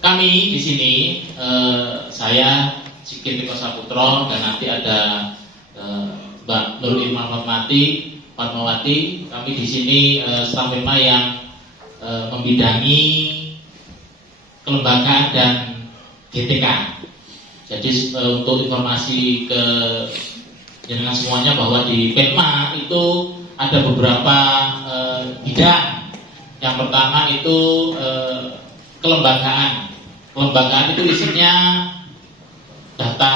kami di sini, saya Sigit Eko Saputro, dan nanti ada Mbak Nur Irma Fatmawati. Kami di sini staf Pema yang membidangi kelembagaan dan GTK. Jadi untuk informasi ke jenengan semuanya bahwa di Pema itu ada beberapa bidang. Yang pertama itu kelembagaan. Kelembagaan itu isinya data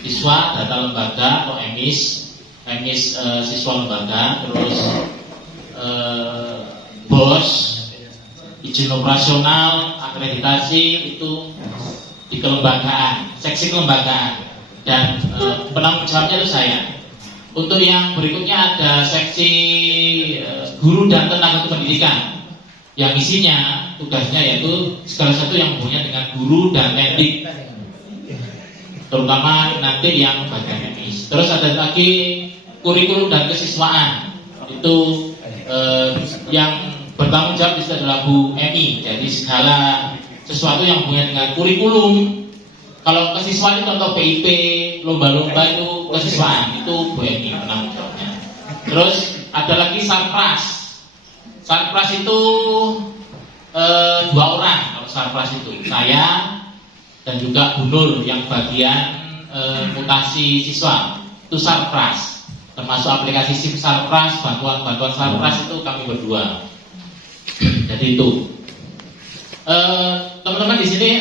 siswa, data lembaga atau emis siswa lembaga, terus BOS, izin operasional, akreditasi itu di kelembagaan, seksi kelembagaan, dan penanggung jawabnya itu saya. Untuk yang berikutnya ada seksi guru dan tenaga pendidikan, yang isinya tugasnya yaitu segala sesuatu yang hubungannya dengan guru dan teknik, terutama nanti yang bagian emis. Terus ada lagi kurikulum dan kesiswaan, itu yang bertanggung jawab itu adalah Bu Emi. Jadi segala sesuatu yang hubungannya dengan kurikulum. Kalau kesiswaan itu contoh PIP, lomba-lomba itu kesiswaan, itu Bu Emi penanggung jawabnya. Terus ada lagi Sarpras. Sarpras itu 2 orang. Kalau Sarpras itu saya dan juga Bu Nur yang bagian mutasi siswa, itu Sarpras. Termasuk aplikasi SIM Sarpras, bantuan Sarpras itu kami berdua. Jadi itu teman-teman di sini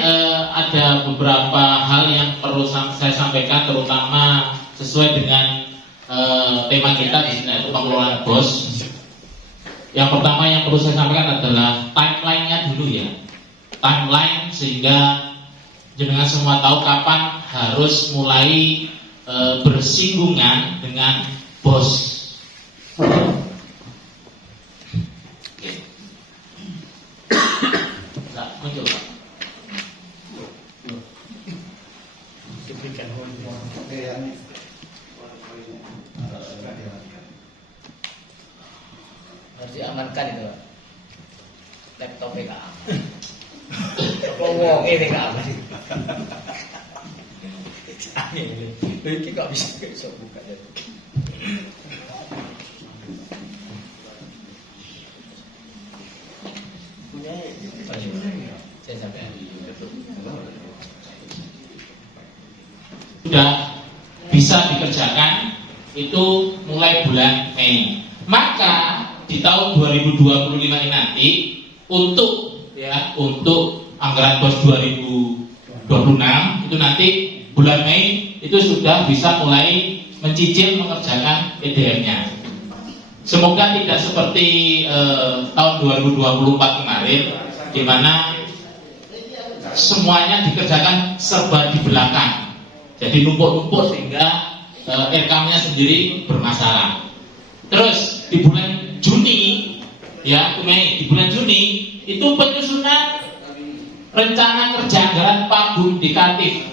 ada beberapa hal yang perlu saya sampaikan, terutama sesuai dengan tema kita di sini, yaitu pengelolaan BOS. Yang pertama yang perlu saya sampaikan adalah timeline-nya dulu ya, timeline, sehingga jenengan semua tahu kapan harus mulai bersinggungan dengan BOS. Harus diamankan itu laptop PK. Ngomong ini nggak aman. Ini nggak bisa buka jadi. Punya saya sampai sudah bisa dikerjakan itu mulai bulan Mei. Maka di tahun 2025 ini nanti untuk anggaran BOS 2026 itu nanti bulan Mei itu sudah bisa mulai mencicil mengerjakan EDM-nya. Semoga tidak seperti tahun 2024 kemarin, di mana semuanya dikerjakan serba di belakang. Jadi numpuk-numpuk sehingga RK-nya sendiri bermasalah. Terus di bulan Juni, ya Mei, di bulan Juni itu penyusunan rencana kerja anggaran Pagu indikatif.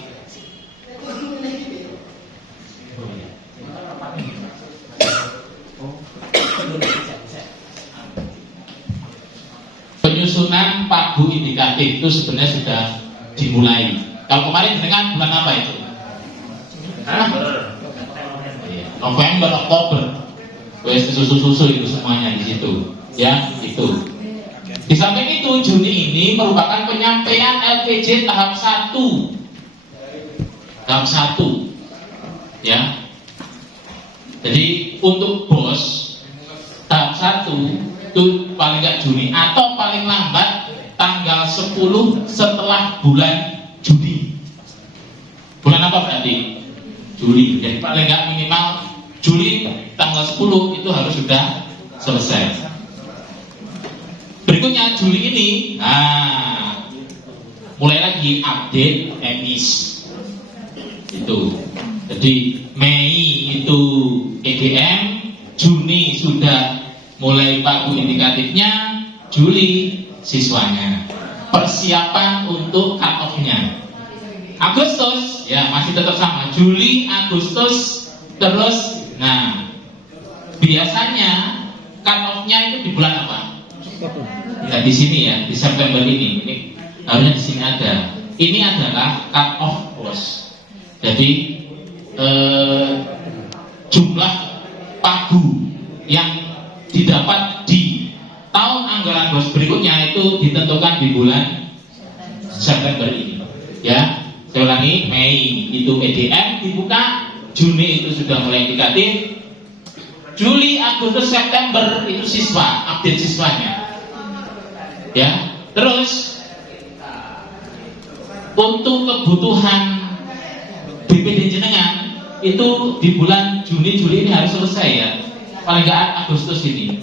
Penyusunan Pagu indikatif itu sebenarnya sudah dimulai. Kalau kemarin dengan bulan apa itu? November, Oktober. Wes susu itu semuanya di situ, ya itu. Di samping itu Juni ini merupakan penyampaian LPJ tahap 1, ya. Jadi untuk BOS tahap 1 itu paling nggak Juni atau paling lambat tanggal 10 setelah bulan Juli. Bulan apa berarti? Juli. Jadi paling nggak minimal Juli tanggal 10 itu harus sudah selesai. Berikutnya Juli ini, mulai lagi update emis itu. Jadi Mei itu EDM, Juni sudah mulai Pagu indikatifnya, Juli siswanya. Persiapan untuk cut-off-nya. Agustus ya masih tetap sama, Juli, Agustus, terus. Nah, biasanya cut-off-nya itu di bulan apa? Ya di sini ya, di September ini harusnya di sini ada. Ini adalah cut off bos. Jadi jumlah pagu yang didapat di tahun anggaran bos berikutnya itu ditentukan di bulan September ini. Ya, saya ulangi, Mei itu EDM dibuka, Juni itu sudah mulai indikatif, Juli, Agustus, September itu siswa, update siswanya. Ya, terus untuk kebutuhan BPD jenengan itu di bulan Juni, Juli ini harus selesai ya, paling nggak Agustus ini.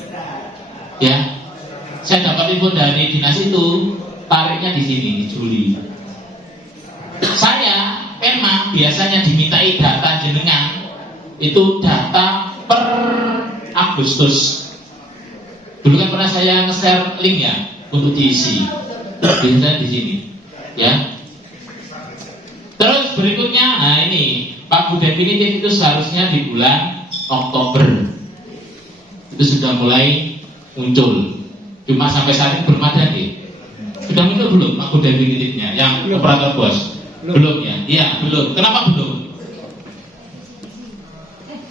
Ya, saya dapat info dari dinas itu tariknya di sini di Juli. Saya Pemma biasanya dimintai data jenengan itu data per Agustus. Dulu kan pernah saya nge-share link ya untuk diisi. Biasanya di sini, ya. Terus berikutnya, nah ini pagu definitif itu seharusnya di bulan Oktober. Itu sudah mulai muncul. Cuma sampai saat ini belum ada nih. Sudah muncul belum pagu definitifnya yang operator bos? Belum ya? Iya, belum. Kenapa belum?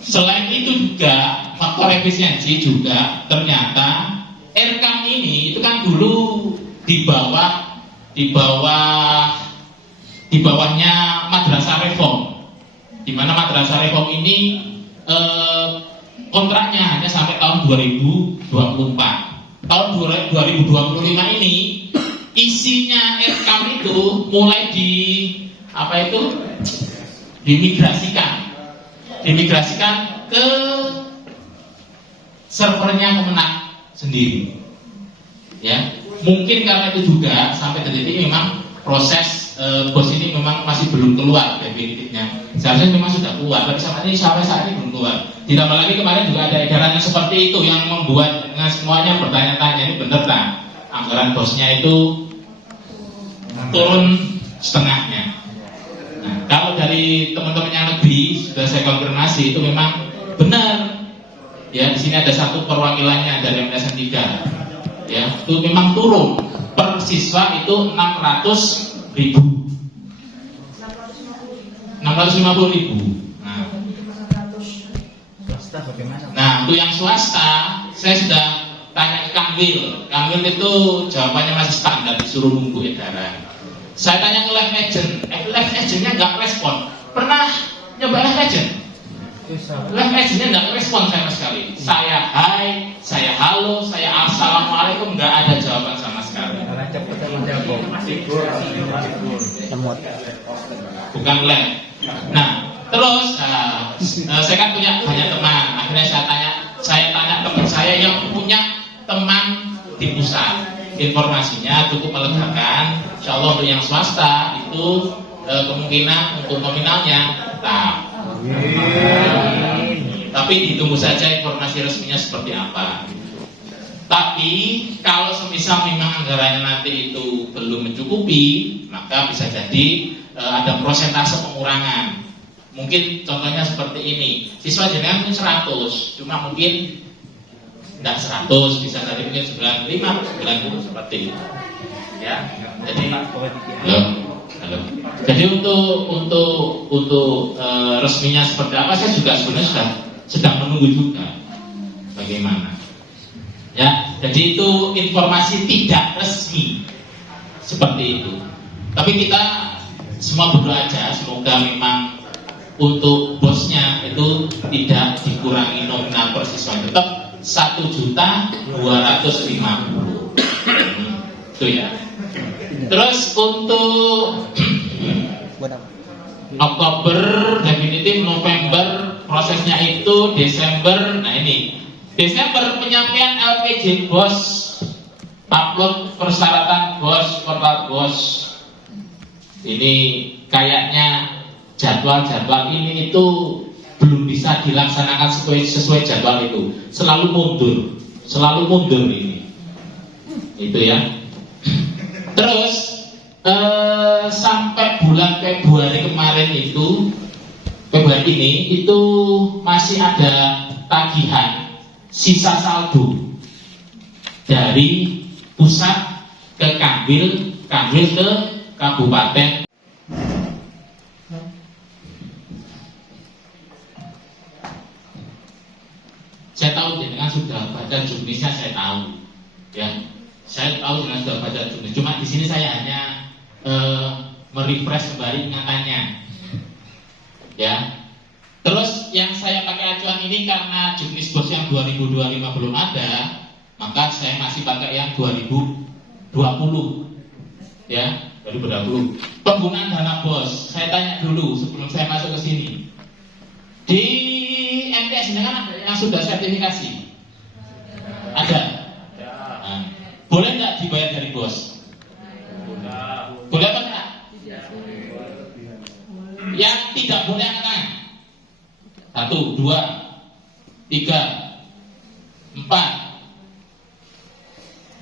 Selain itu juga faktor efisiensi juga ternyata RKAM ini itu kan dulu di bawahnya Madrasah Reform, di mana Madrasah Reform ini kontraknya hanya sampai tahun 2024. Tahun 2025 ini isinya RKAM itu mulai dimigrasikan ke servernya Kemenak sendiri. Ya, mungkin karena itu juga sampai detik ini memang proses bos ini memang masih belum keluar definitifnya. Seharusnya memang sudah keluar, tapi sampai saat ini belum keluar. Ditambah lagi kemarin juga ada edaran yang seperti itu yang membuat semuanya bertanya-tanya, ini benar tak anggaran bosnya itu turun setengahnya. Nah, kalau dari teman-teman yang negeri sudah saya konfirmasi itu memang benar. Ya, di sini ada satu perwakilannya dari MTSN 3. Ya, itu memang turun per siswa itu 600.000. 650.000. Nah, untuk yang swasta saya sudah tanya ke Kanwil. Kanwil itu jawabannya masih standar, disuruh nunggu edaran. Saya tanya ke live agent, live agentnya nggak respon. Pernah nyoba live agent? Live agentnya nggak respon sama sekali. Saya hai, saya halo, saya assalamualaikum, nggak ada jawaban sama sekali. Bukan live. Nah, terus saya kan punya banyak teman. Akhirnya saya tanya teman saya yang punya teman di pusat. Informasinya cukup melegakan. Insya Allah untuk yang swasta itu kemungkinan untuk nominalnya tetap. Tapi ditunggu saja informasi resminya seperti apa. Tapi kalau semisal memang anggarannya nanti itu belum mencukupi, maka bisa jadi ada prosentase pengurangan. Mungkin contohnya seperti ini, siswa jenengan mungkin 100, cuma mungkin tidak 100, bisa jadi mungkin 95, 90 seperti itu. Ya, jadi halo. Jadi untuk resminya seperti apa, saya juga sebenarnya sedang menunggu juga bagaimana. Ya, jadi itu informasi tidak resmi seperti itu. Tapi kita semua berdoa aja, semoga memang untuk bosnya itu tidak dikurangi nominal per siswa, tetap 1.250.000 itu ya. Terus untuk Oktober definitif, November prosesnya itu, Desember. Nah ini Desember penyampaian LPJ bos, upload persyaratan bos, portal bos. Ini kayaknya jadwal ini itu belum bisa dilaksanakan sesuai jadwal itu. Selalu mundur ini. Itu ya. Terus sampai bulan Februari kemarin itu, Februari ini itu masih ada tagihan sisa saldo dari pusat ke Kambil, Kambil ke kabupaten. Saya tahu jenengan sudah baca juknisnya, saya tahu, ya. Saya tahu jenengan sudah baca juknis. Cuma di sini saya hanya merefresh kembali ingatannya, ya. Terus yang saya pakai acuan ini karena juknis BOS yang 2025 belum ada, maka saya masih pakai yang 2020, ya, 2020. Penggunaan dana BOS, saya tanya dulu sebelum saya masuk ke sini. Di MTS ini kan ada yang sudah sertifikasi? Ada. Nah, boleh nggak dibayar dari BOS? Boleh apa enggak? Yang tidak boleh angkat tangan. 1, 2, 3, 4,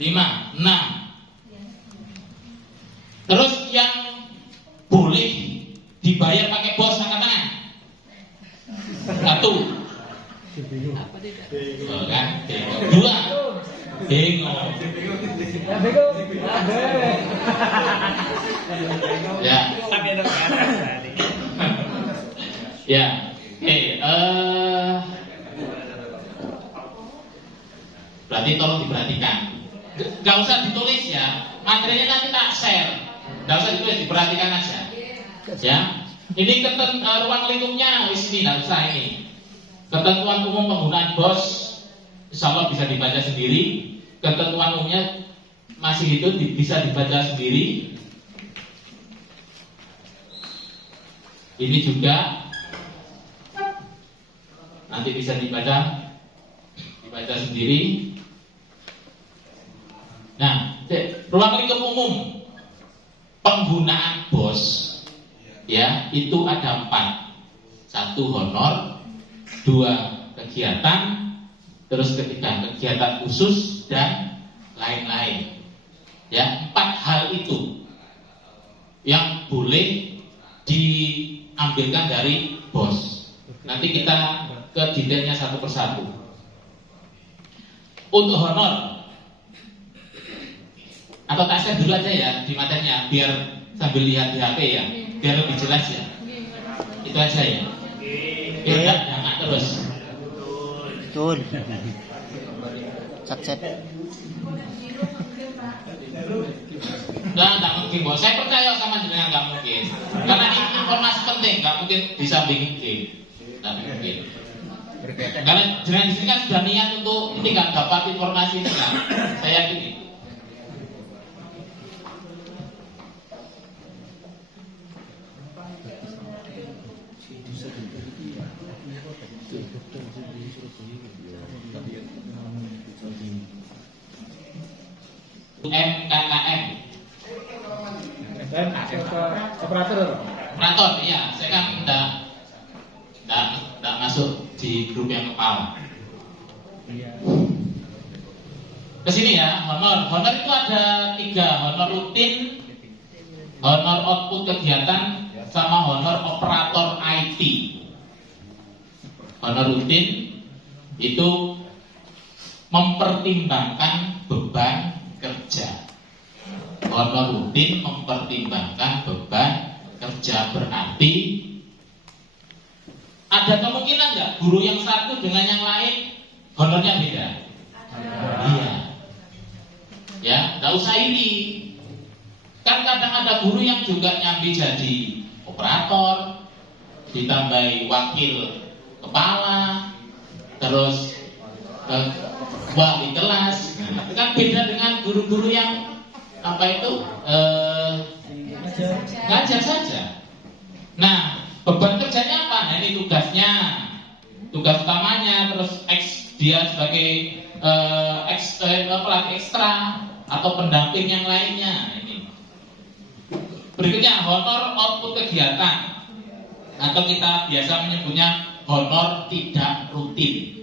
5, 6. Terus yang boleh dibayar pakai BOS angkat tangan. 1. Oh, kan? 2. Bingung. Ya. Ya. Berarti tolong diperhatikan. Gak usah ditulis ya. Materinya nanti tak share. Gak usah ditulis, diperhatikan aja. Ya. Ini ruang lingkupnya di sini, nggak usah ini. Ketentuan umum penggunaan BOS, insya Allah bisa dibaca sendiri. Ketentuan umumnya masih itu bisa dibaca sendiri. Ini juga nanti bisa dibaca sendiri. Nah, ruang lingkup umum penggunaan BOS, ya, itu ada 4. 1 honor, 2 kegiatan, terus ketiga kegiatan khusus dan lain-lain. Ya, 4 hal itu yang boleh diambilkan dari BOS. Nanti kita ke detailnya satu persatu. Untuk honor, atau tak share dulu aja ya di materinya, biar sambil lihat di HP ya, biar lebih jelas ya. Itu aja ya. Biar jangan terus. Betul. Chat. Nggak mungkin bos. Saya percaya sama jenengan nggak mungkin. Karena ini informasi penting, nggak mungkin bisa bikin game. Nggak mungkin. Karena jenengan di sini kan sudah niat untuk ini kan dapat informasi ini kan. Saya yakin itu. MKKM. Operator, iya. Saya kan enggak masuk di grup yang kepala. Kesini ya, honor. Honor itu ada 3, honor rutin, honor output kegiatan, sama honor operator IT. Honor rutin itu mempertimbangkan beban kerja. Honor rutin mempertimbangkan beban kerja, berarti ada kemungkinan nggak guru yang satu dengan yang lain honornya beda? Iya. Ya, nggak usah ini. Kan kadang ada guru yang juga nyambi jadi operator, ditambahi wakil kepala, terus wali kelas. Nah, kan beda dengan guru-guru yang apa itu ngajar saja. Nah, beban kerjanya apa? Nah, ini tugasnya, tugas utamanya, terus dia sebagai pelatih ekstra atau pendamping yang lainnya. Ini. Berikutnya honor output kegiatan, atau kita biasa menyebutnya honor tidak rutin.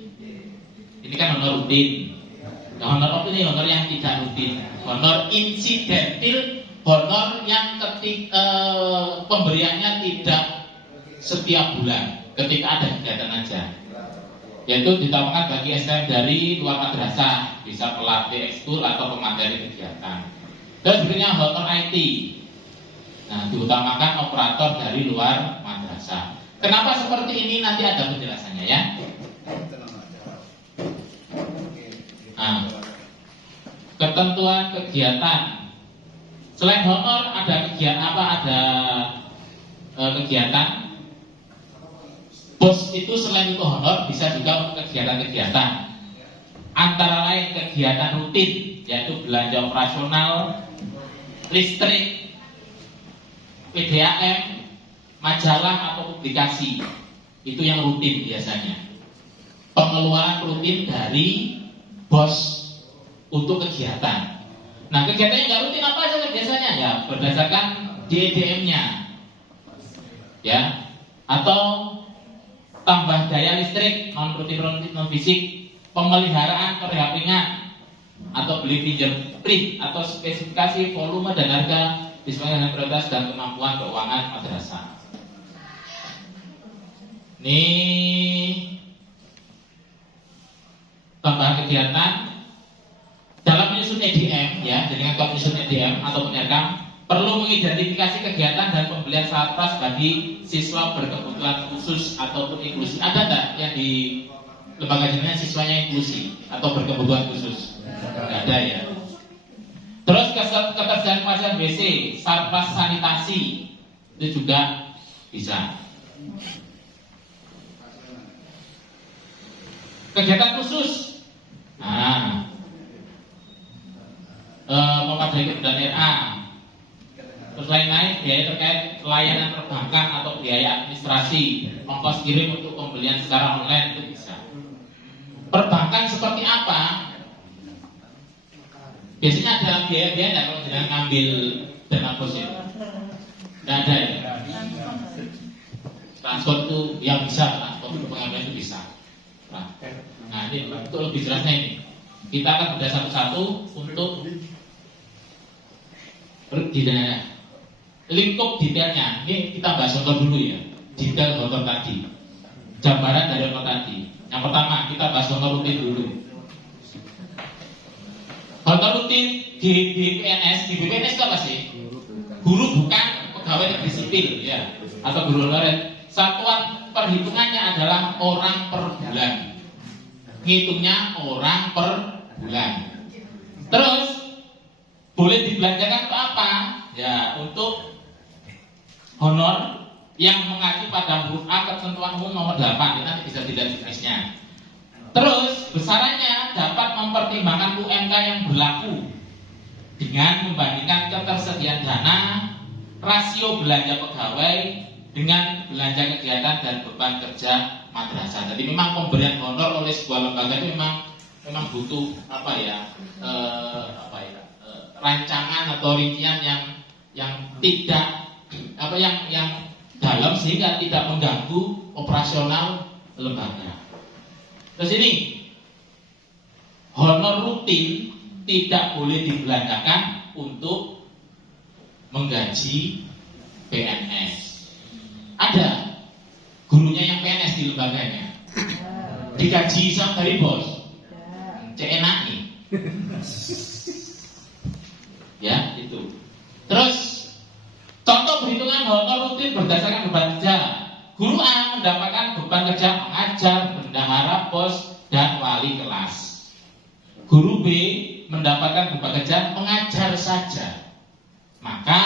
Ini kan honor rutin. Nah, honor output ini honor yang tidak rutin. Honor insidentil, honor yang pemberiannya tidak setiap bulan, ketika ada kegiatan aja. yaitu ditambahkan bagi STM dari luar madrasah, bisa pelatih ekskul atau pemateri kegiatan. Terus berikutnya honor IT. Nah, diutamakan operator dari luar madrasah. Kenapa seperti ini nanti ada penjelasannya ya. Nah, ketentuan kegiatan. Selain honor ada kegiatan apa? Ada kegiatan. Bos itu selain itu honor bisa juga untuk kegiatan-kegiatan. Antara lain kegiatan rutin, yaitu belanja operasional, listrik, PDAM, majalah atau publikasi. Itu yang rutin biasanya. Pengeluaran rutin dari bos untuk kegiatan. Nah, kegiatan yang nggak rutin apa saja biasanya? Ya, berdasarkan DDM-nya, ya, atau tambah daya listrik non rutin non fisik, pemeliharaan perhapingan, atau beli fingerprint atau spesifikasi volume dan harga disesuaikan dengan prioritas dan kemampuan keuangan madrasah. Ini tambahan kegiatan dalam menyusun EDM, ya, jadi kalau menyusun EDM atau menyergam perlu mengidentifikasi kegiatan dan pembelian sarpras bagi siswa berkebutuhan khusus ataupun inklusi. Ada enggak yang di lembaga jenengan siswanya inklusi atau berkebutuhan khusus? Enggak ada ya. Terus ketersediaan fasilitas WC, sarpras sanitasi itu juga bisa. Kegiatan khusus, nah, memadai kebutuhan RA. Terus lain-lain biaya terkait layanan perbankan atau biaya administrasi, ongkos kirim untuk pembelian secara online itu bisa. Perbankan seperti apa? Biasanya ada biaya-biaya enggak kalau sedang ngambil dana bos itu? Enggak ada ya? Transport itu ya bisa, transport untuk pengambilan itu bisa. Nah, ini untuk lebih jelasnya ini kita akan bedah satu-satu untuk berdinanya. Lingkup detailnya, ini kita bahas honor dulu ya. Detail honor tadi, gambaran dari honor tadi. Yang pertama kita bahas honor rutin dulu. Honor rutin di BPNS itu apa sih? Guru bukan pegawai negeri sipil ya, atau guru honorer. Satuan perhitungannya adalah orang per bulan. Ngitungnya orang per bulan. Terus boleh dibelanjakan untuk apa? Ya, untuk honor yang mengacu pada huruf A ketentuan umum nomor 8. Nanti bisa dilihat jenisnya. Terus besarannya dapat mempertimbangkan UMK yang berlaku dengan membandingkan ketersediaan dana, rasio belanja pegawai dengan belanja kegiatan dan beban kerja madrasah. Jadi memang pemberian honor oleh sebuah lembaga itu memang butuh rancangan atau rincian yang tidak yang dalam sehingga tidak mengganggu operasional lembaga. Terus ini honor rutin tidak boleh dibelanjakan untuk menggaji PNS. Ada gurunya yang PNS di lembaganya digaji sama dari bos, enak nih. Ya itu. Terus contoh perhitungan honor rutin berdasarkan beban kerja. Guru A mendapatkan beban kerja mengajar, bendahara, bos, dan wali kelas. Guru B mendapatkan beban kerja mengajar saja. Maka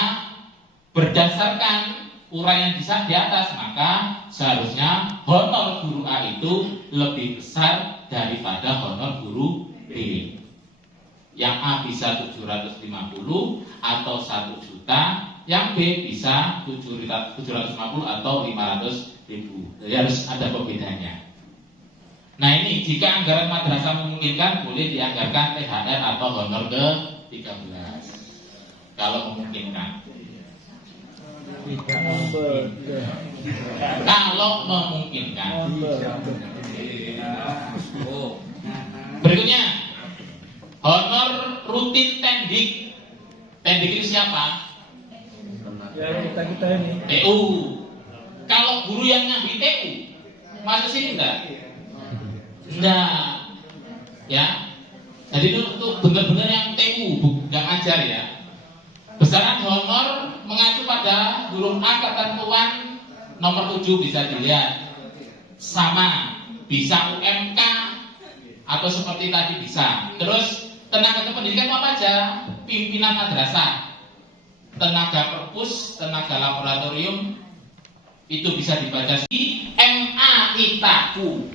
berdasarkan uraian di atas, maka seharusnya honor guru A itu lebih besar daripada honor guru B. Yang A bisa 750 atau 1 juta, yang B bisa 750 atau 500 ribu. Jadi harus ada pembedanya. Nah ini jika anggaran madrasah memungkinkan, boleh dianggarkan THR atau honor ke-13 kalau memungkinkan. Kalau memungkinkan. Berikutnya honor rutin tendik. Tendik itu siapa? Ya kita ini. TU. Kalau guru yang ngambil TU masuk sini enggak? Enggak, ya. Jadi itu benar-benar yang TU, bukan ngajar ya. Besaran honor mengacu pada huruf A ketentuan nomor 7 bisa dilihat. Sama, bisa UMK atau seperti tadi bisa. Terus tenaga kependidikan apa aja? Pimpinan madrasah, tenaga perpus, tenaga laboratorium, itu bisa dibaca di MA Itaku.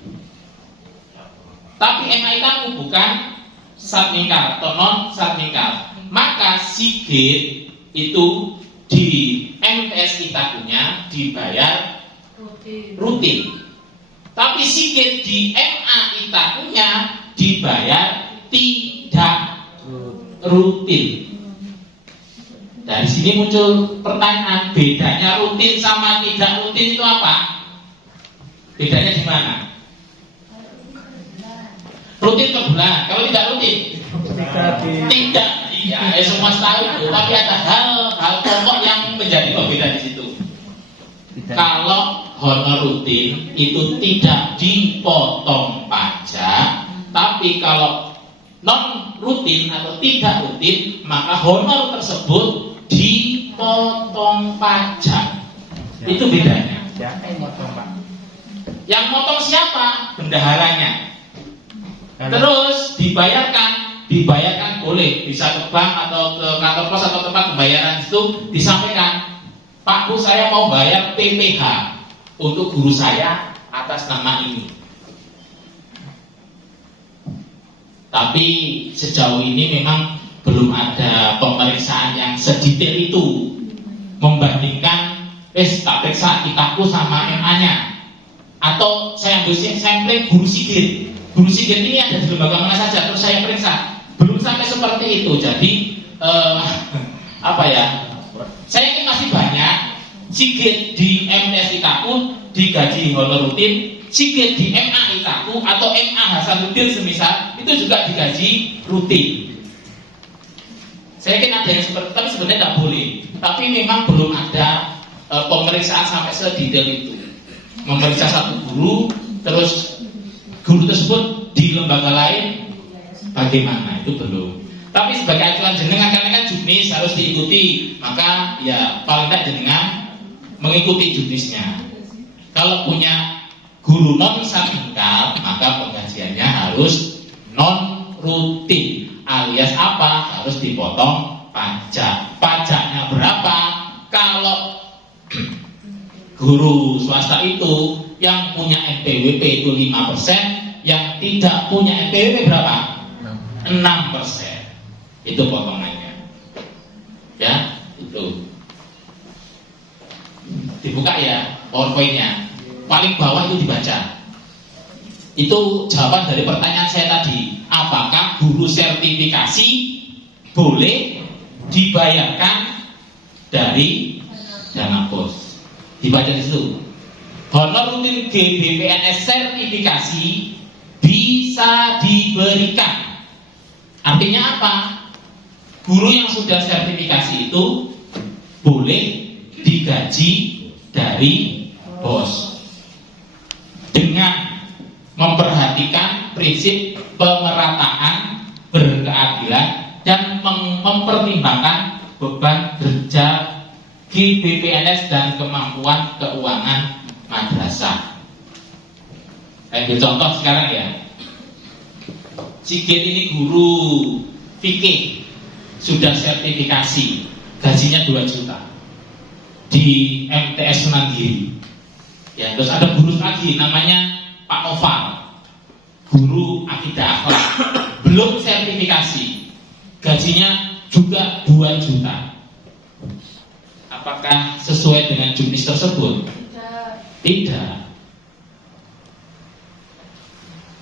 Tapi MA Itaku bukan Satmingkar atau non Satmingkar. Maka Sigit itu di MTS Itakunya dibayar rutin. Tapi Sigit di MA Itakunya dibayar tidak rutin. Dari sini muncul pertanyaan, bedanya rutin sama tidak rutin itu apa? Bedanya di mana? Rutin per bulan, kalau tidak rutin tidak. Iya, semua tahu itu. Tapi ada hal pokok yang menjadi pembeda di situ. Kalau honor rutin itu tidak dipotong pajak, tapi kalau non rutin atau tidak rutin, maka honor tersebut dipotong pajak. Itu bedanya. Siapa yang motong, Pak? Yang motong siapa? Bendaharanya. Terus dibayarkan boleh, bisa ke bank atau ke kantor pos atau tempat pembayaran itu disampaikan, Pak Bu, saya mau bayar PPh untuk guru saya atas nama ini. Tapi sejauh ini memang belum ada pemeriksaan yang sedetail itu membandingkan tak periksa Itaku sama MA-nya, atau saya ambil sampling guru Sigit. Guru Sigit ini ada di lembaga mana saja, terus saya periksa. Belum sampai seperti itu. Jadi saya yakin masih banyak Sigit di MTS Itaku digaji honor rutin, Sigit di MA Itaku atau MA Hasanuddin semisal itu juga digaji rutin. Saya yakin ada yang seperti itu, tapi sebenarnya tidak boleh. Tapi memang belum ada pemeriksaan sampai sedetail itu. Memeriksa satu guru, terus guru tersebut di lembaga lain bagaimana, itu belum. Tapi sebagai acuan jenengan, karena kan juknis harus diikuti, maka ya paling tidak jenengan mengikuti juknisnya. Kalau punya guru non Satmingkar, maka penggajiannya harus non rutin, alias apa? Harus dipotong pajak. Pajaknya berapa? Kalau guru swasta itu yang punya NPWP itu 5%, yang tidak punya NPWP berapa? 6%. Itu potongannya. Ya, itu. Dibuka ya PowerPoint-nya. Paling bawah itu dibaca. Itu jawaban dari pertanyaan saya tadi. Apakah guru sertifikasi boleh dibayarkan dari dana pos? Dibaca di situ. Honor rutin GBPNS sertifikasi bisa diberikan. Artinya apa? Guru yang sudah sertifikasi itu boleh digaji dari bos dengan memperhatikan prinsip pemerataan, berkeadilan, dan mempertimbangkan beban kerja GBPNS dan kemampuan keuangan madrasah. Ambil contoh sekarang ya, Sigit ini guru fikih sudah sertifikasi, gajinya 2 juta di MTS Sunan Giri. Ya, terus ada guru lagi namanya Pak Noval, guru akidah akhlak, belum sertifikasi, gajinya juga 2 juta. Apakah sesuai dengan juknis tersebut? Tidak.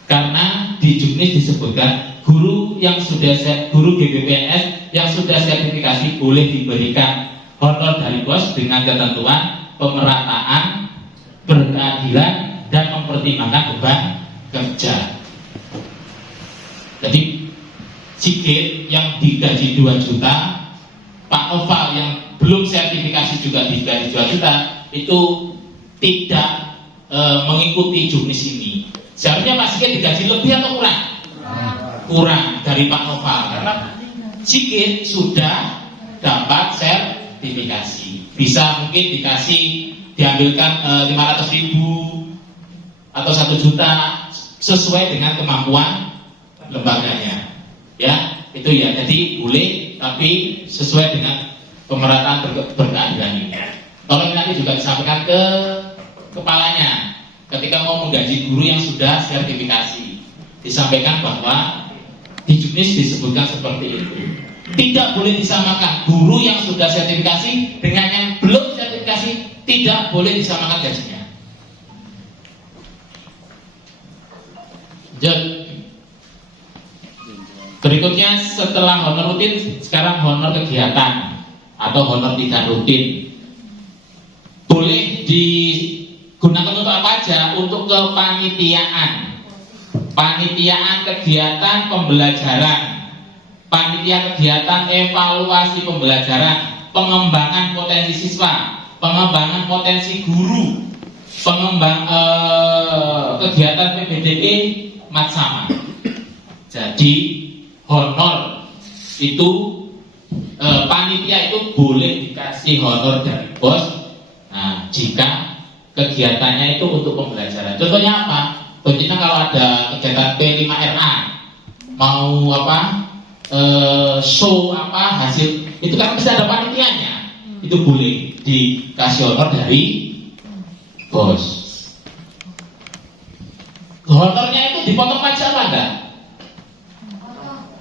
Karena di juknis disebutkan guru GBPNS yang sudah sertifikasi boleh diberikan honor dari bos dengan ketentuan pemerataan, berkeadilan, dan mempertimbangkan beban kerja. Jadi Sigit yang digaji 2 juta, Pak Noval yang belum sertifikasi juga digaji 2 juta, itu tidak mengikuti juknis ini. Seharusnya Pak Sigit digaji lebih atau kurang? Kurang dari Pak Noval, karena Sigit sudah dapat sertifikasi. Bisa mungkin diambilkan 500.000 atau 1 juta sesuai dengan kemampuan lembaganya. Ya, itu ya. Jadi boleh, tapi sesuai dengan pemerataan berkeadilan ini. Tolong nanti juga disampaikan ke kepalanya ketika mau menggaji guru yang sudah sertifikasi. Disampaikan bahwa di juknis disebutkan seperti itu. Tidak boleh disamakan guru yang sudah sertifikasi dengan yang belum sertifikasi, tidak boleh disamakan gajinya. Berikutnya setelah honor rutin, sekarang honor kegiatan atau honor tidak rutin. Boleh digunakan untuk apa aja? Untuk kepanitiaan. Panitiaan kegiatan pembelajaran, panitia kegiatan evaluasi pembelajaran, pengembangan potensi siswa, pengembangan potensi guru, kegiatan PBDE matsama. Jadi honor itu panitia itu boleh dikasih honor dari bos. Nah, jika kegiatannya itu untuk pembelajaran. Contohnya apa? Contohnya kalau ada kegiatan P5RA mau show hasil itu kan bisa ada panitianya, itu boleh dikasih honor dari bos. Honornya itu dipotong pajak apa enggak?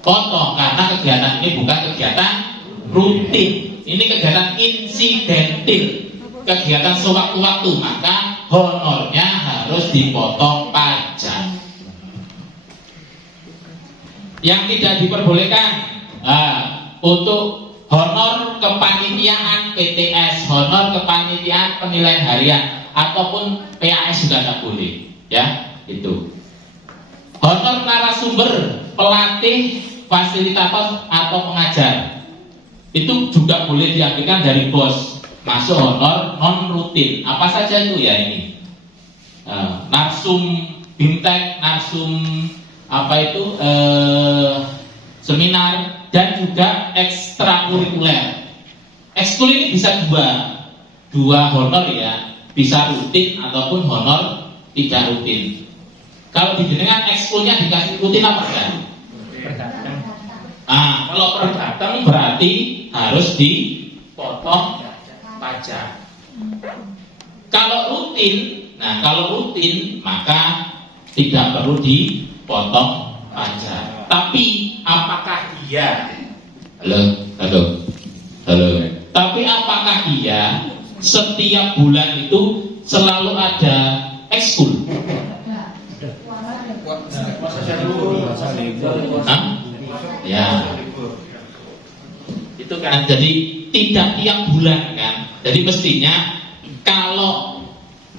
Potong, karena kegiatan ini bukan kegiatan rutin, ini kegiatan insidentil, kegiatan sewaktu-waktu, maka honornya harus dipotong pajak. Yang tidak diperbolehkan untuk honor kepanitiaan PTS, honor kepanitiaan penilaian harian ataupun PAS juga tidak boleh, ya itu. Honor narasumber, pelatih, fasilitator atau pengajar itu juga boleh diambilkan dari bos. Masuk honor non rutin. Apa saja itu ya ini? Narsum bimtek, narsum seminar, dan juga ekstrakurikuler. Ekskul ini bisa dua honor ya, bisa rutin ataupun honor tidak rutin. Kalau dengan ekskulnya dikasih rutin apa kan? Kalau per datang berarti harus dipotong pajak. Kalau rutin maka tidak perlu dipotong pajak. Tapi apakah dia Tapi apakah dia setiap bulan itu selalu ada ekskul? Ya, itu kan. Jadi tidak tiap bulan kan. Jadi mestinya kalau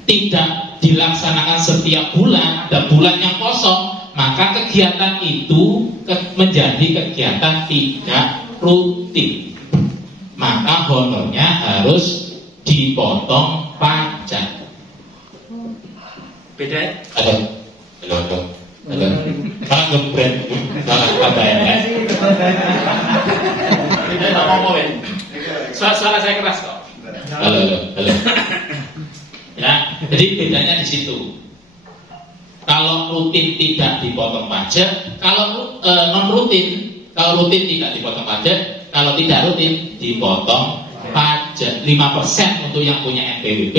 tidak dilaksanakan setiap bulan, ada bulan yang kosong, maka kegiatan itu menjadi kegiatan tidak rutin. Maka honornya harus dipotong pajak. Beda? Halo. Kalau ngebrand, kalau kabarnya. Tidak ngomong ya. Suara saya keras kok. Halo. Ya, jadi bedanya di situ. Kalau rutin tidak dipotong pajak, kalau non rutin, kalau rutin tidak dipotong pajak, kalau tidak rutin dipotong pajak 5% untuk yang punya NPWP,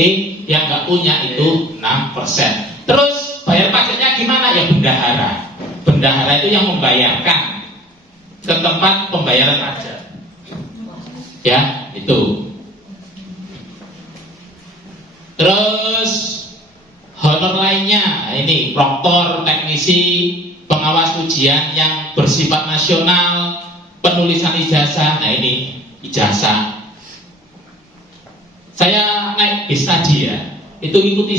yang nggak punya itu 6%. Terus bayar pajaknya gimana? Ya bendahara. Bendahara itu yang membayarkan ke tempat pembayaran pajak. Ya, itu. Terus honor lainnya, ini proktor, teknisi, pengawas ujian yang bersifat nasional, penulisan ijazah. Nah ini ijazah. Saya naik bis tadi ya, itu ikuti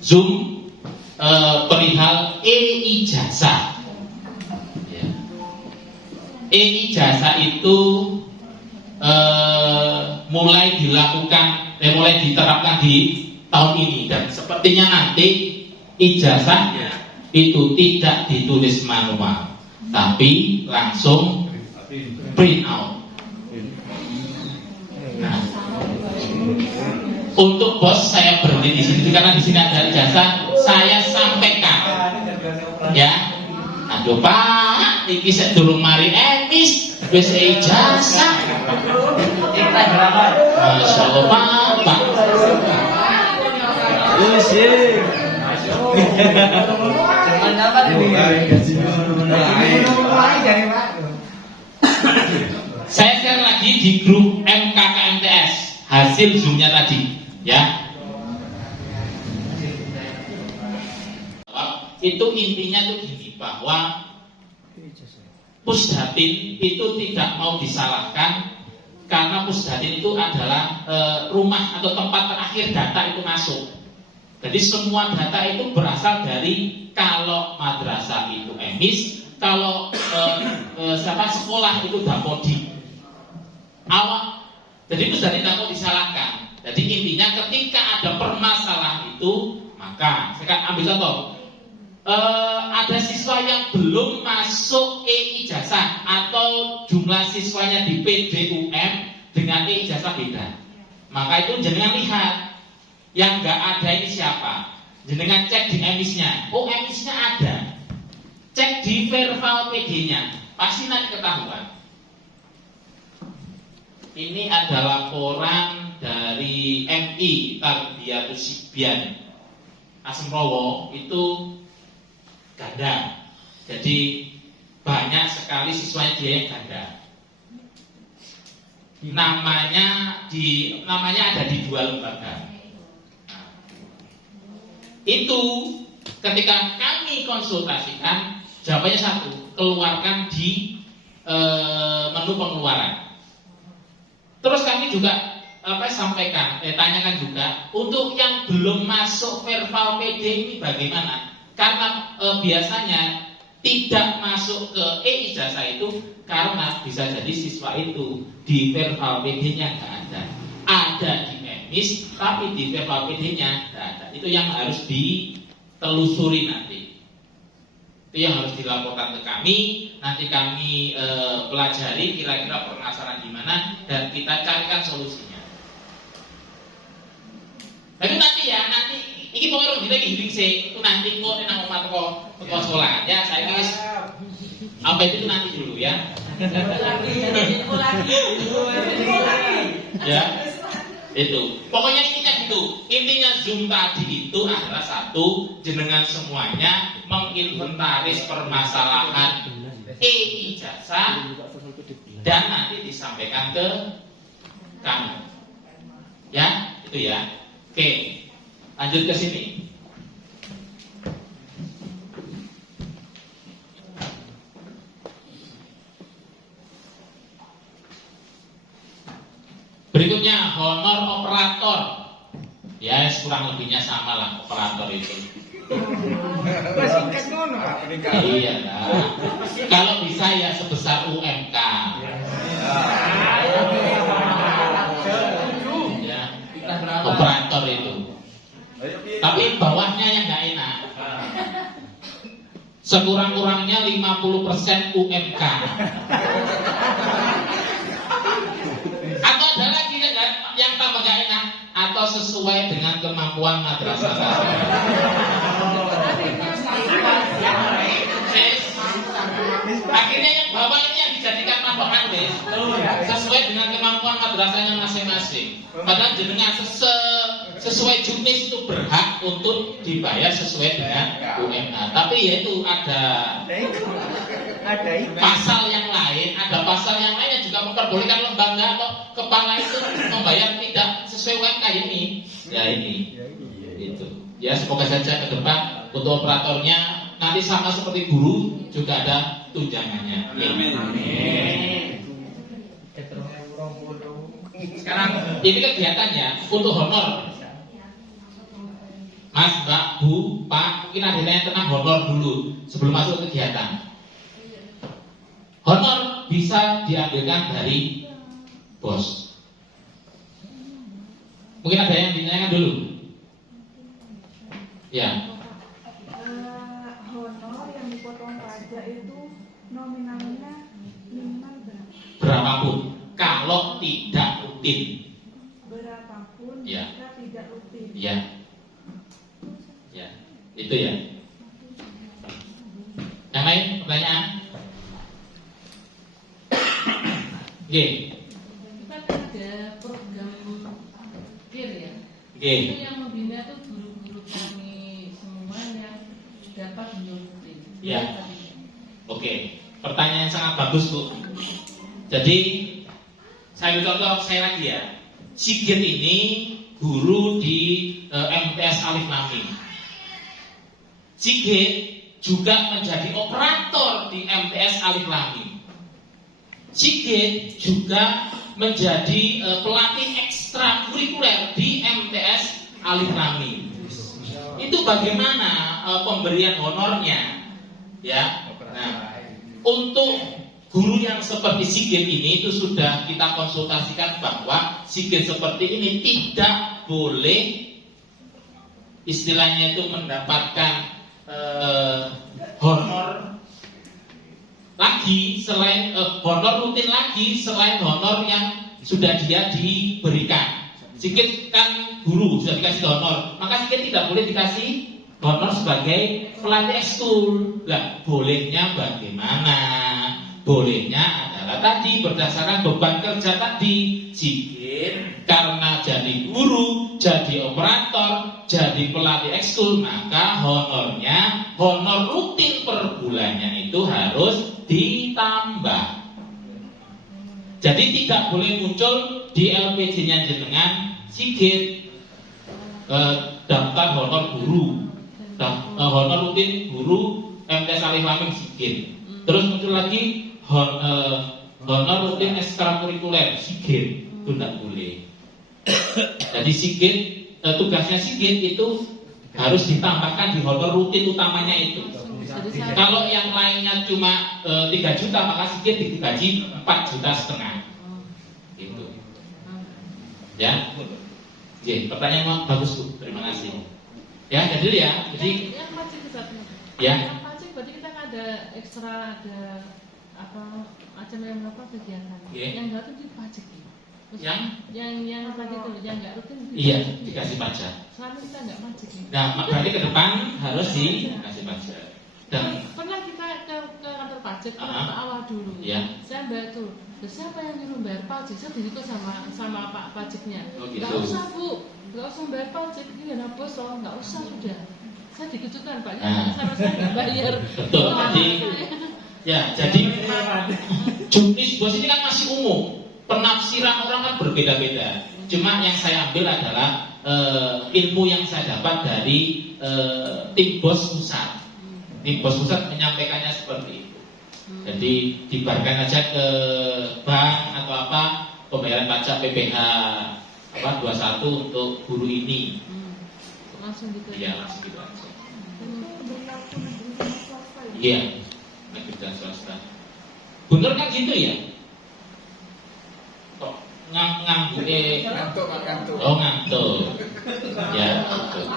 Zoom perihal e-ijazah. Ya. E-ijazah itu mulai diterapkan di tahun ini, dan sepertinya nanti ijazahnya itu tidak ditulis manual, tapi langsung print out. Nah, untuk bos saya berhenti di sini karena di sini ada ijazah, saya sampaikan, ya. Aduh Pak, iki saya durung mari emis, wis ijazah. Masya Allah Pak. Saya share lagi di grup MKKMTS hasil zoomnya tadi, ya. Itu intinya tuh gini, bahwa Pusdatin itu tidak mau disalahkan karena Pusdatin itu adalah rumah atau tempat terakhir data itu masuk. Jadi semua data itu berasal dari kalau madrasah itu emis, kalau sekolah itu dapodi. Awal, jadi Pusdatin tidak mau disalahkan. Jadi intinya ketika ada permasalahan itu, maka saya akan ambil contoh. Ada siswa yang belum masuk e-ijazah atau jumlah siswanya di PDUM dengan e-ijazah beda. Maka itu jenengan lihat yang nggak ada ini siapa. Jenengan cek di emisnya. Oh, emisnya ada. Cek di verbal PD-nya. Pasti nanti ketahuan. Ini ada laporan dari MI Tarbiyatus Sibyan Asemrowo itu ganda. Jadi banyak sekali siswanya dia yang ganda. Namanya ada di 2 lembaga. Nah, itu ketika kami konsultasikan, jawabannya satu, keluarkan di menu pengeluaran. Terus kami juga sampaikan, tanyakan juga untuk yang belum masuk verbal PD ini bagaimana? Karena biasanya tidak masuk ke e-ijazah itu karena bisa jadi siswa itu di verbal PD-nya nggak ada. Ada di emis, tapi di verbal PD-nya nggak ada. Itu yang harus ditelusuri nanti. Itu yang harus dilaporkan ke kami. Nanti kami pelajari kira-kira permasalahan di mana dan kita carikan solusinya. Tapi nanti ini pokoknya kita hiling sih, itu nanti kok nang omah teko sekolah ya. Saya guys, apa itu nanti dulu ya. Ya, itu. Pokoknya intinya gitu. Intinya Zoom tadi itu adalah satu, jenengan semuanya menginventaris permasalahan e-ijazah dan nanti disampaikan ke kamu. Ya, itu ya. Oke. Lanjut ke sini. Berikutnya honor operator. Ya, kurang lebihnya sama lah operator itu. Iya lah. Kalau bisa ya sebesar UMK. Ya, operator itu. Tapi bawahnya yang nggak enak. Sekurang-kurangnya 50% UMK. Atau ada lagi yang tambah nggak enak, atau sesuai dengan kemampuan madrasah. Akhirnya yang bawah ini yang dijadikan patokan sesuai dengan kemampuan madrasahnya masing-masing. Padahal jenengan sesuai jenis itu berhak untuk dibayar sesuai dengan UMA. Tapi ya itu ada pasal yang lain, yang juga memperbolehkan lembaga atau kepala itu membayar tidak sesuai UMK ini. Ya ini, itu. Ya semoga saja ke depan untuk operatornya nanti sama seperti guru juga ada tunjangannya. Amin. Sekarang ini kegiatannya untuk honor. Mas, Mbak, Bu, Pak, mungkin ada yang tentang honor dulu sebelum masuk kegiatan. Honor bisa diambilkan dari bos. Mungkin ada yang ditanyakan dulu. Ya. tidak rutin. Berapapun Ya. jika tidak rutin. Ya, ya, itu ya. Yang lain pertanyaan? Oke, Kita kan ada program KIR ya. oke. Itu yang membina tuh guru-guru kami semua yang dapat mengikuti. Ya. Oke, pertanyaan yang sangat bagus Bu. Jadi saya ambil contoh saya lagi ya. Sigit ini guru di MTS Alif Lamim. Sigit juga menjadi operator di MTS Alif Lamim. Sigit juga menjadi pelatih ekstrakurikuler di MTS Alif Lamim. Itu bagaimana pemberian honornya, ya? Nah, untuk guru yang seperti Sigit ini itu sudah kita konsultasikan bahwa Sigit seperti ini tidak boleh istilahnya itu mendapatkan honor lagi selain honor rutin lagi selain honor yang sudah dia diberikan. Sigit kan guru sudah dikasih honor, maka Sigit tidak boleh dikasih honor sebagai pelatih ekskul. Nah, bolehnya bagaimana? Bolehnya adalah tadi berdasarkan beban kerja tadi. Sigit karena jadi guru, jadi operator, jadi pelatih ekskul, maka honornya, honor rutin per bulannya itu harus ditambah. Jadi tidak boleh muncul di LPJ-nya jenengan Sigit daftar honor guru, honor rutin guru MTS Alif Lamim Sigit. Terus muncul lagi honor rutin ekstrakurikuler Sigit, itu tidak boleh. Jadi Sigit tugasnya Sigit itu harus ditambahkan di honor rutin utamanya itu. Kalau yang lainnya cuma 3 juta, maka Sigit digaji 4,5 juta. Gitu. Ya. Oke, pertanyaan bagus Bu, terima kasih. Ya, jadi ya, jadi yang pajak kesatuan. ya, Yang pajak berarti kita kan ada ekstra, ada apa macam yang apa kegiatan. Oke. Yang nggak rutin pajak. Terus yang tadi itu yang nggak rutin. iya dikasih pajak. Selama kita nggak pajak. Nah, berarti ke depan harus dikasih pajak. Dan Pernah kita ke kantor pajak ke awal dulu. Iya. Saya bantu. Terus siapa yang nyuruh bayar pajak? Saya dihitung sama Pak pajaknya. Oh, gitu. Nggak usah Bu, nggak usah bayar pajak. Ini nggak bos loh, nggak usah sudah. Saya dikejutkan Pak, sama saya nggak bayar. betul. Jadi juknis bos ini kan masih umum. Penafsiran orang kan berbeda-beda. Cuma yang saya ambil adalah ilmu yang saya dapat dari tim bos pusat. Tim bos pusat menyampaikannya seperti itu. Jadi dibarkan aja ke bank atau apa pembayaran pajak PPh 21 untuk guru ini. Langsung gitu. Iya, langsung gitu aja. Berlaku negeri sama swasta ya? Iya, negeri dan swasta. Bener kan gitu ya? Kok ngantuk? Ngantuk, Pak, ngantuk. Oh ngantuk. Ya, betul.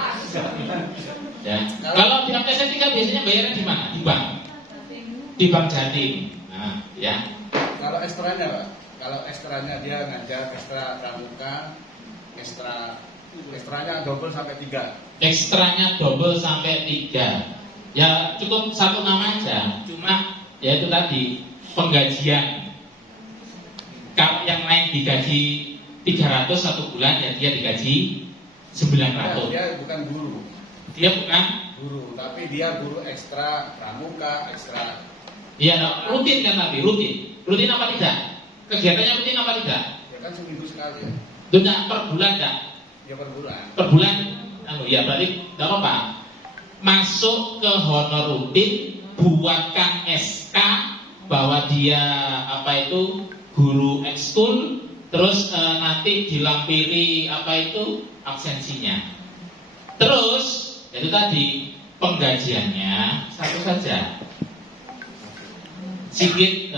Ya. Kalau di MTS 3 biasanya bayarnya di mana? Di bank. Di Bank Jatim. Nah, ya. Kalau ekstranya, Pak, kalau ekstranya dia ngajar ekstra pramuka, ekstranya double sampai 3. Ekstranya double sampai 3. Ya cukup satu nama aja. Cuma ya itu tadi penggajian. Kalau yang lain digaji 300 satu bulan, ya dia digaji 900. Dia bukan guru. Dia bukan. Guru, tapi dia guru ekstra pramuka, ekstra. Iya, rutin kan tapi rutin. Rutin apa tidak? Kegiatannya rutin apa tidak? Ya kan seminggu sekali ya. Tidak per bulan enggak? Ya per bulan. Per bulan, ya berarti tidak apa-apa. Masuk ke honor rutin, buatkan SK bahwa dia apa itu guru ekskul, terus nanti dilampiri apa itu absensinya. Terus itu tadi penggajiannya satu saja. Sigit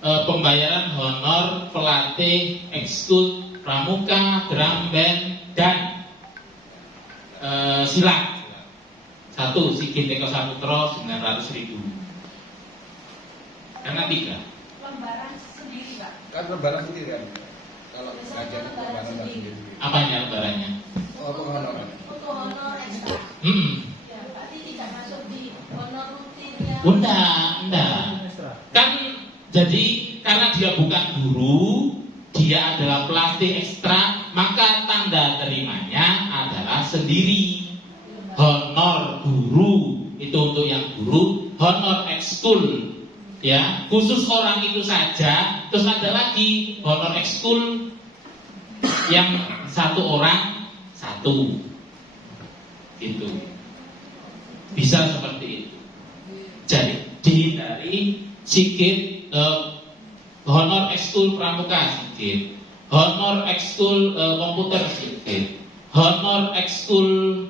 pembayaran honor pelatih ekskul pramuka, drum band dan silat. Satu Sigit Eko Saputro 900.000. Karena 3. Lembaran sendiri Pak. Kan lebaran sendiri kan. Enggak. Kan jadi karena dia bukan guru, dia adalah pelatih ekstra, maka tanda terimanya adalah sendiri. Honor guru itu untuk yang guru, honor ekskul ya khusus orang itu saja. Terus ada lagi honor ekskul yang satu orang satu, gitu. Bisa seperti itu. Jadi dihindari sikit honor ekskul pramuka sikit, honor ekskul komputer sikit, honor ekskul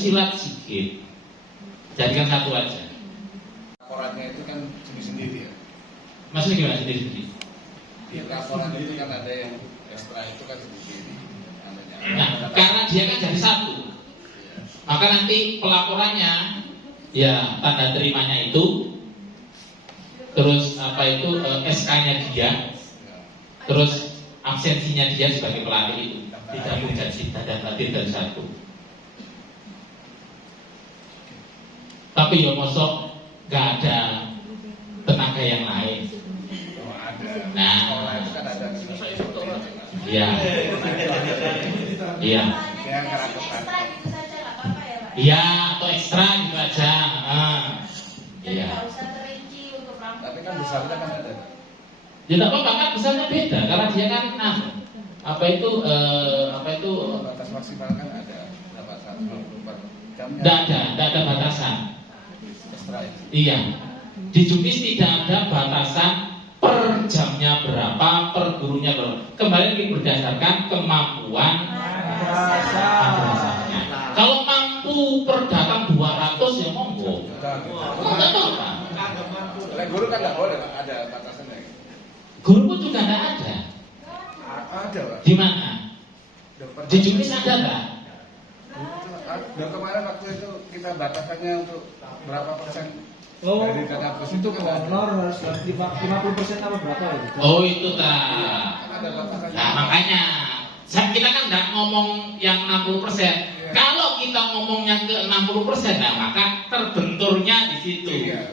silat sikit. Jadikan satu aja. Laporannya itu kan sendiri-sendiri ya. Maksudnya gimana sendiri-sendiri? Di laporan itu kan ada yang ekstra itu kan sendiri. Nah, karena dia kan jadi satu, maka nanti pelaporannya ya tanda terimanya itu, terus SK-nya dia, terus absensinya dia sebagai pelatih itu tidak menjadi tanda hadir dari satu. Tapi ya mosok gak ada tenaga yang lain. Oh, ada. Nah, Sekolah itu kan ada iya, iya, yang karakter. iya atau ekstra gitu aja. Iya. Tapi kan besarnya kan ada. Ya tidak apa-apa kan besarnya beda karena dia kan Batas maksimal kan ada berapa 124 jamnya. tidak ada batasan. Ekstra itu. Iya. Di Juknis tidak ada batasan per jamnya berapa, per gurunya berapa. Kembali lagi berdasarkan kemampuan madrasahnya. Kalau mampu per datang 200 ya monggo. Enggak apa-apa. Oleh guru kan nggak boleh Pak, ada batasannya. Guru pun juga tidak ada. Ada Pak. Di mana? Di Juknis ada nggak? Kemarin waktu itu kita batasannya untuk berapa persen dari dana bus itu Untuk kan ada. honor harus 50% apa berapa ya? Oh itu tak. Kan ada batasannya. Nah makanya kita kan nggak ngomong yang 60%. Kalau kita ngomongnya ke 60%, nah maka terbenturnya di situ. Iya.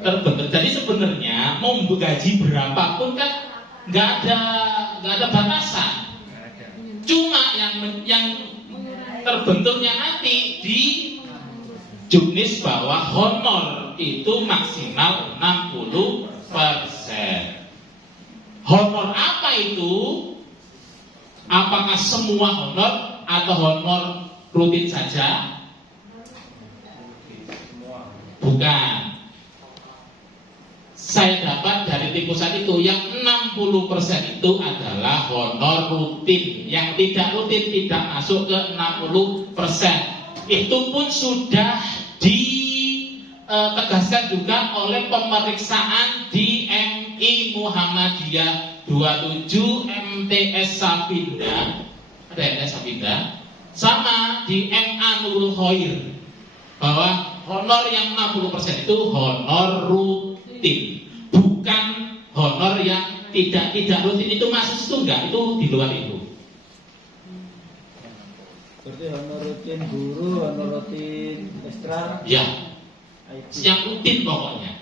Terbentur. Jadi sebenarnya mau gaji berapapun kan nggak ada batasan. Cuma yang terbenturnya nanti di Juknis bahwa honor itu maksimal 60%. Honor apa itu? Apakah semua honor atau honor rutin saja? Bukan. Saya dapat dari tim pusat itu yang 60% itu adalah honor rutin. Yang tidak rutin tidak masuk ke 60%. Itu pun sudah ditegaskan juga oleh pemeriksaan di MI Muhammadiyah 27 MTS Sapinda. Ada MTS Sapinda. Sama di MA Nurul Khair. Bahwa honor yang 60% itu honor rutin. Bukan honor yang tidak rutin itu masuk itu enggak, itu di luar itu. Berarti honor rutin guru, honor rutin ekstra. Ya, yang rutin pokoknya.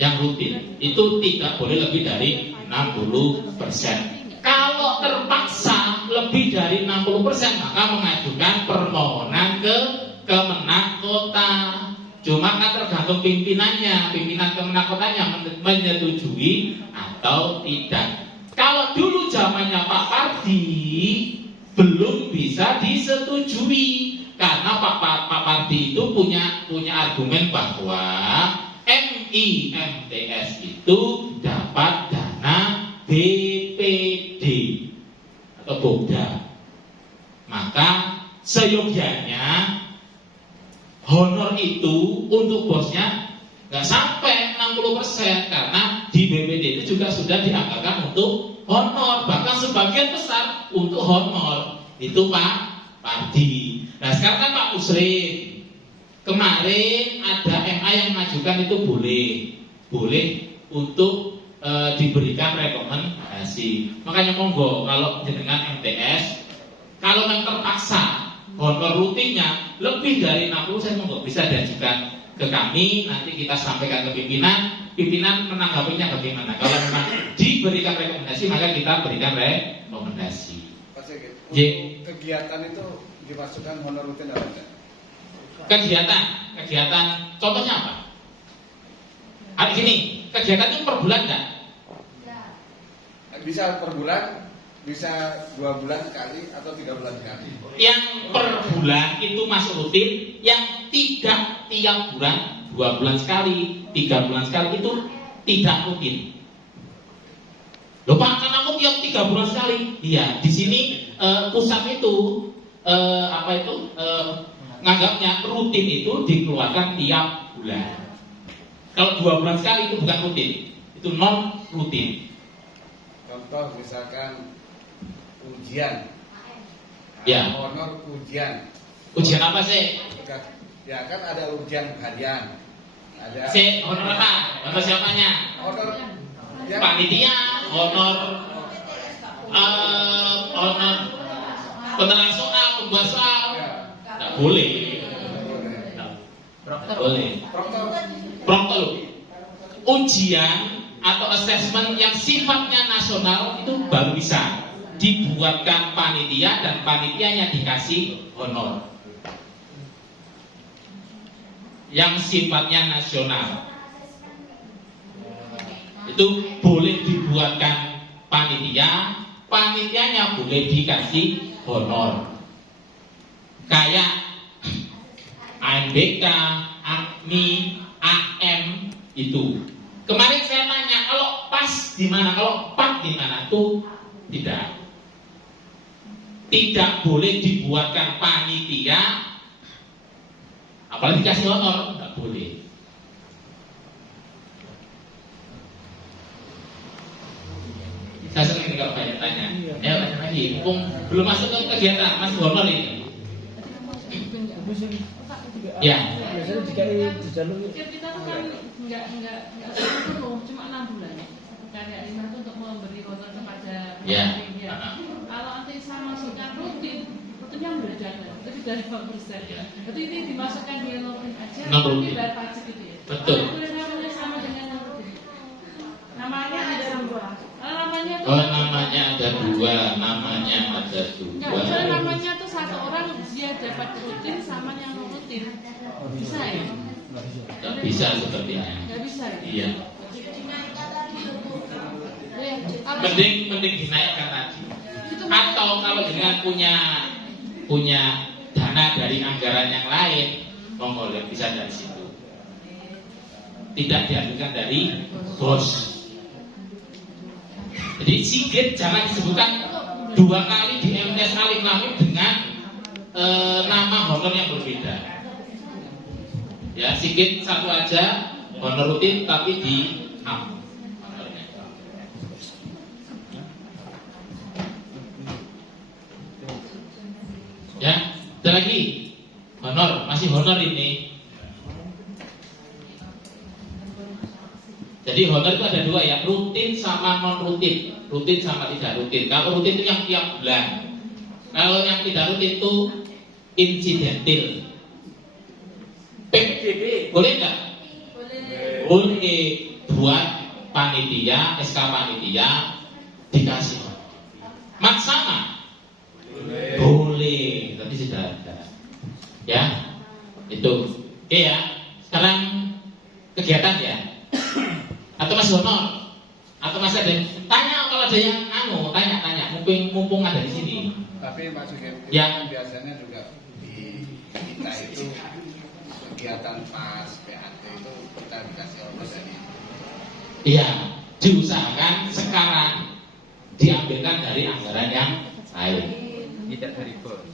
Yang rutin itu tidak boleh lebih dari 60%. Kalau terpaksa lebih dari 60%, maka mengajukan permohonan ke Kemenak Kota. Cuma kan tergantung pimpinannya, pimpinan Kemenak Kotanya menyetujui atau tidak. Kalau dulu zamannya Pak Pardi belum bisa disetujui karena Pak Pardi itu punya argumen bahwa MIMTS itu dapat dana BPD atau Bogda. Maka seyogianya honor itu untuk bosnya nggak sampai 60% karena di BPD itu juga sudah dianggarkan untuk honor, bahkan sebagian besar untuk honor itu Pak Pardi. Nah sekarang kan Pak Muslim kemarin ada MA yang mengajukan itu boleh untuk diberikan rekomendasi. Makanya monggo kalau dengan MTS kalau yang terpaksa honor rutinnya lebih dari 60% monggo bisa diajukan ke kami, nanti kita sampaikan ke pimpinan. Pimpinan menanggapinya bagaimana? Kalau memang diberikan rekomendasi, maka kita berikan rekomendasi. Pak Sigit, J. kegiatan itu dimasukkan honor rutin atau tidak? Kegiatan, contohnya apa? Hari gini, kegiatan itu per bulan enggak? Bisa per bulan, bisa 2 bulan sekali atau 3 bulan sekali. Yang per bulan itu masuk rutin, yang tidak tiap bulan, 2 bulan sekali, 3 bulan sekali itu tidak rutin. Loh Pak, kan aku tiap 3 bulan sekali. Iya, di sini pusat itu nganggapnya rutin itu dikeluarkan tiap bulan. Kalau 2 bulan sekali itu bukan rutin, itu non rutin. Contoh misalkan ujian, Ya. honor ujian. Ujian apa sih? Ya kan ada ujian harian, ada Honor apa? Honor siapanya? honor yang Panitia, honor penerang soal, pembuat soal. ya, Tidak boleh. boleh. Boleh. Proktor. Ujian atau assessment yang sifatnya nasional itu baru bisa dibuatkan panitia dan panitianya dikasih honor. Yang sifatnya nasional itu boleh dibuatkan panitia, panitianya boleh dikasih honor. Kayak AMBK, AKMI, AM itu. Kemarin saya tanya, kalau PAS di mana, kalau PAK di mana? Tuh tidak. Tidak boleh dibuatkan panitia, apalagi dikasih honor, tidak boleh. Saya sering kalau banyak tanya. Tanya lagi, mumpung belum masuk ke kegiatan, masih honor ini. Ya. Biasanya di jalur Kita tuh kan nggak penuh, cuma 6 bulan. Kayak ini itu untuk memberi honor kepada Ya. media. Kalau nanti saya masukkan rutinnya berjalan, lebih dari 4%. Jadi ini dimasukkan di rutin aja, tapi bayar pajak gitu ya. Betul. Kalau namanya sama dengan rutin. Namanya ada dua. Namanya tuh. Oh, namanya ada dua. Nggak, misalnya namanya tuh satu orang dia dapat rutin sama yang non rutin. Bisa ya? Tidak bisa sepertinya. Nggak bisa ya? Iya. Kalau Mending dinaikkan tadi. Atau kalau dengan punya dana dari anggaran yang lain, monggo bisa dari situ. Tidak diambilkan dari bos. Jadi Sigit jangan disebutkan 2 kali di MTS Alif Lam Mim dengan nama honor yang berbeda. Ya, Sigit satu aja, honor rutin tapi di HAM. Ya, ada lagi honor, masih honor ini. Jadi honor itu ada 2 ya, rutin sama non rutin. Rutin sama tidak rutin. Kalau rutin itu yang tiap bulan. Kalau yang tidak rutin itu insidentil. PPDB boleh nggak? Boleh buat panitia, SK panitia dikasih. Maksama boleh, tapi sudah ada. Ya, itu. Oke ya. Sekarang kegiatan ya. Atau masih honor? Atau masih ada? Tanya kalau ada yang tanya. Mumpung ada di sini. Tapi maksudnya Ya. biasanya juga di kita itu kegiatan PAS, PAT itu kita dikasih honor dari Iya, diusahakan sekarang diambilkan dari anggaran yang lain. Tidak dari bos.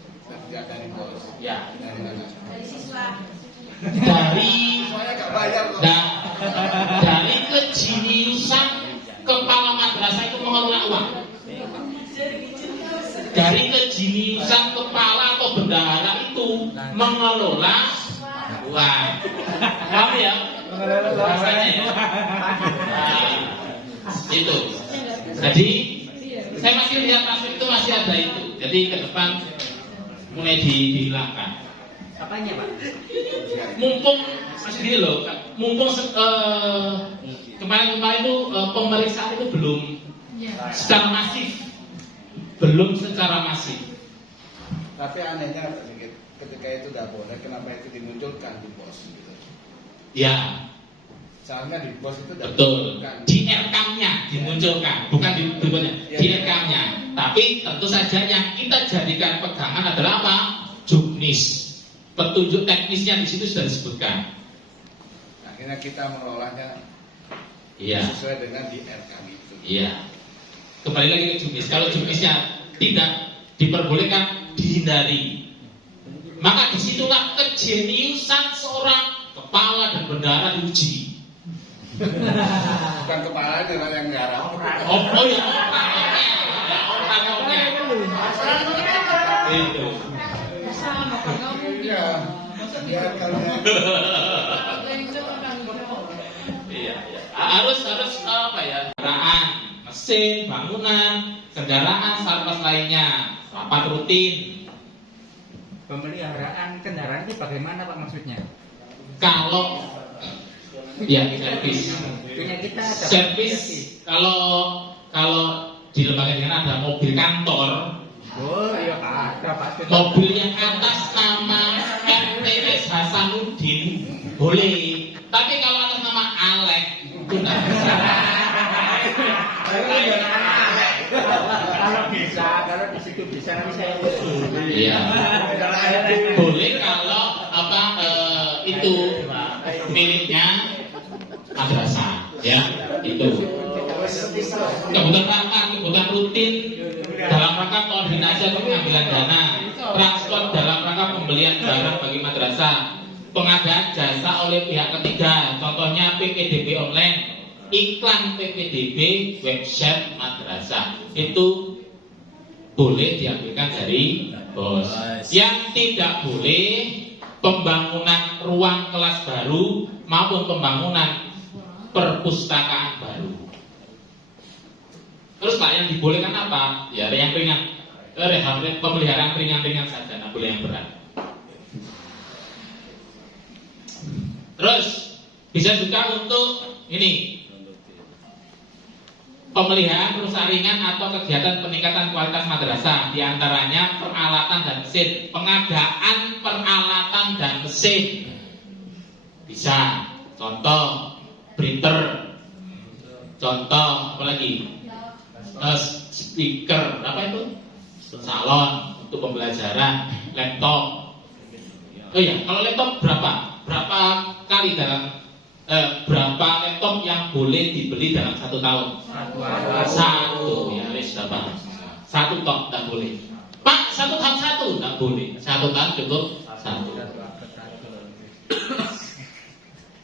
tidak dari bos, Ya, dari mana? dari Soalnya nggak bayar kok. dari kejeniusan kepala madrasah itu mengelola uang. Dari kejeniusan kepala atau bendahara itu mengelola uang. Paham ya? Rasanya ya. Nah, itu. Jadi saya masih lihat taswir itu masih ada itu. Jadi ke depan mulai dihilangkan. Apanya, Pak? Mumpung masih gini loh, mumpung kemarin-kemarin itu pemeriksaan itu belum Ya. secara masif, belum secara masif. Tapi anehnya sedikit, ketika itu nggak boleh, kenapa itu dimunculkan di pos gitu? Ya, Soalnya di pos itu udah betul. dimunculkan. Di RK-nya dimunculkan, bukan di berikutnya, di RK-nya. Tapi tentu saja yang kita jadikan pegangan adalah apa? Juknis. Petunjuk teknisnya di situ sudah disebutkan. Akhirnya kita mengelolanya Iya. sesuai dengan di RK itu. Iya. Kembali lagi ke juknis. Kalau juknisnya tidak diperbolehkan, dihindari. Maka disitulah kejeniusan seorang kepala dan bendahara diuji. Bukan kepala dengan yang garap. Oh ya, orangnya. Itu. Sama Pak, nggak mungkin. Iya. Ya kalau Iya. Harus apa ya? Kendaraan, mesin, bangunan, kendaraan, sarkas lainnya, rapat rutin. Pemeliharaan kendaraan itu bagaimana, Pak, maksudnya? Kalau ya servis, Punya kita ada servis kalau di lembaga dengan ada mobil kantor, Oh, iya, Pak. Ada, Pak. mobil yang atas nama MTS Hasanuddin boleh, tapi kalau atas nama Alek itu tidak bisa. Kalau bisa, kalau di situ bisa nanti saya Iya. Boleh kalau itu miliknya madrasah, ya itu. Kebutuhan rutin dalam rangka koordinasi atau pengambilan dana, transport dalam rangka pembelian barang bagi madrasah, pengadaan jasa oleh pihak ketiga, contohnya PPDB online, iklan PPDB website madrasah, itu boleh diambilkan dari bos. Yang tidak boleh pembangunan ruang kelas baru maupun pembangunan perpustakaan baru. Terus Pak, yang dibolehkan apa? Ya yang ringan, pemeliharaan ringan-ringan saja, nggak boleh yang berat. Terus bisa juga untuk ini pemeliharaan perusahaan ringan atau kegiatan peningkatan kualitas madrasah, diantaranya peralatan dan mesin, pengadaan peralatan dan mesin. Bisa, contoh printer, contoh apa lagi? Speaker, apa itu? Salon untuk pembelajaran, laptop. Oh iya, kalau laptop berapa kali berapa laptop yang boleh dibeli dalam 1 tahun? Satu, ya wis berapa? 1 tok tak boleh. Pak, 1 tahun 1 tak boleh. 1 tahun cukup 1.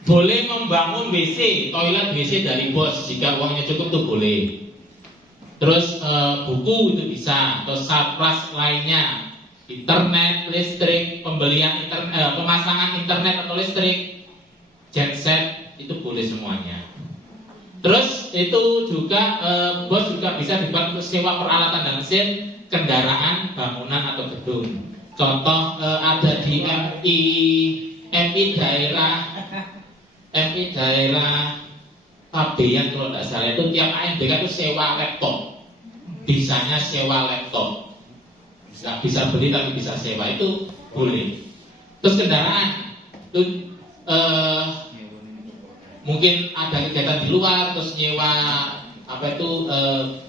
Boleh membangun WC, toilet WC dari bos jika uangnya cukup tuh boleh. Terus buku itu bisa, terus surplus lainnya, internet, listrik, pembelian pemasangan internet atau listrik, genset itu boleh semuanya. Terus itu juga bos juga bisa dibuat untuk sewa peralatan dan mesin, kendaraan, bangunan atau gedung. Contoh ada di MI daerah Pabean kalau tidak salah itu tiap AMBK itu sewa laptop, bisanya sewa laptop, nggak bisa beli tapi bisa sewa, itu boleh. Terus kendaraan itu mungkin ada kegiatan di luar terus nyewa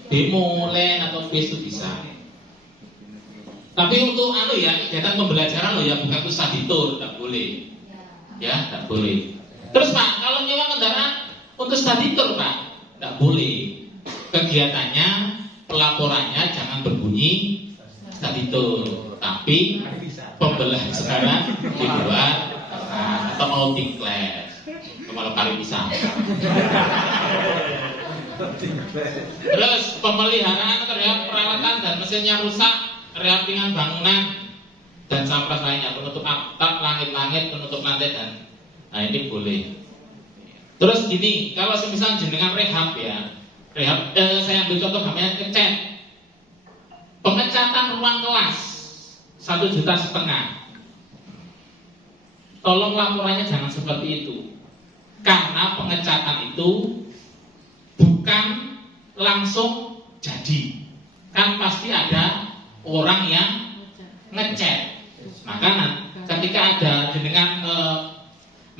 demo len atau bis itu bisa. Tapi untuk kegiatan pembelajaran ya bukan untuk study tour, tidak boleh, ya tidak boleh. Terus Pak, kalau nyewa kendaraan untuk study tour Pak, tidak boleh. Kegiatannya, pelaporannya jangan berbunyi study tour, tapi pembelajaran di luar atau outing class, kalau kali bisa. Terus pemeliharaan terhadap peralatan dan mesinnya rusak, rampingan bangunan dan sampah lainnya, penutup atap, langit-langit, penutup lantai ini boleh. Terus gini, kalau semisal jenengan rehab ya, saya ambil contoh namanya ngecat, pengecatan ruang kelas 1,5 juta. tolong laporannya jangan seperti itu. Karena pengecatan itu bukan langsung jadi. Kan pasti ada orang yang ngecat. Maka ketika ada dengan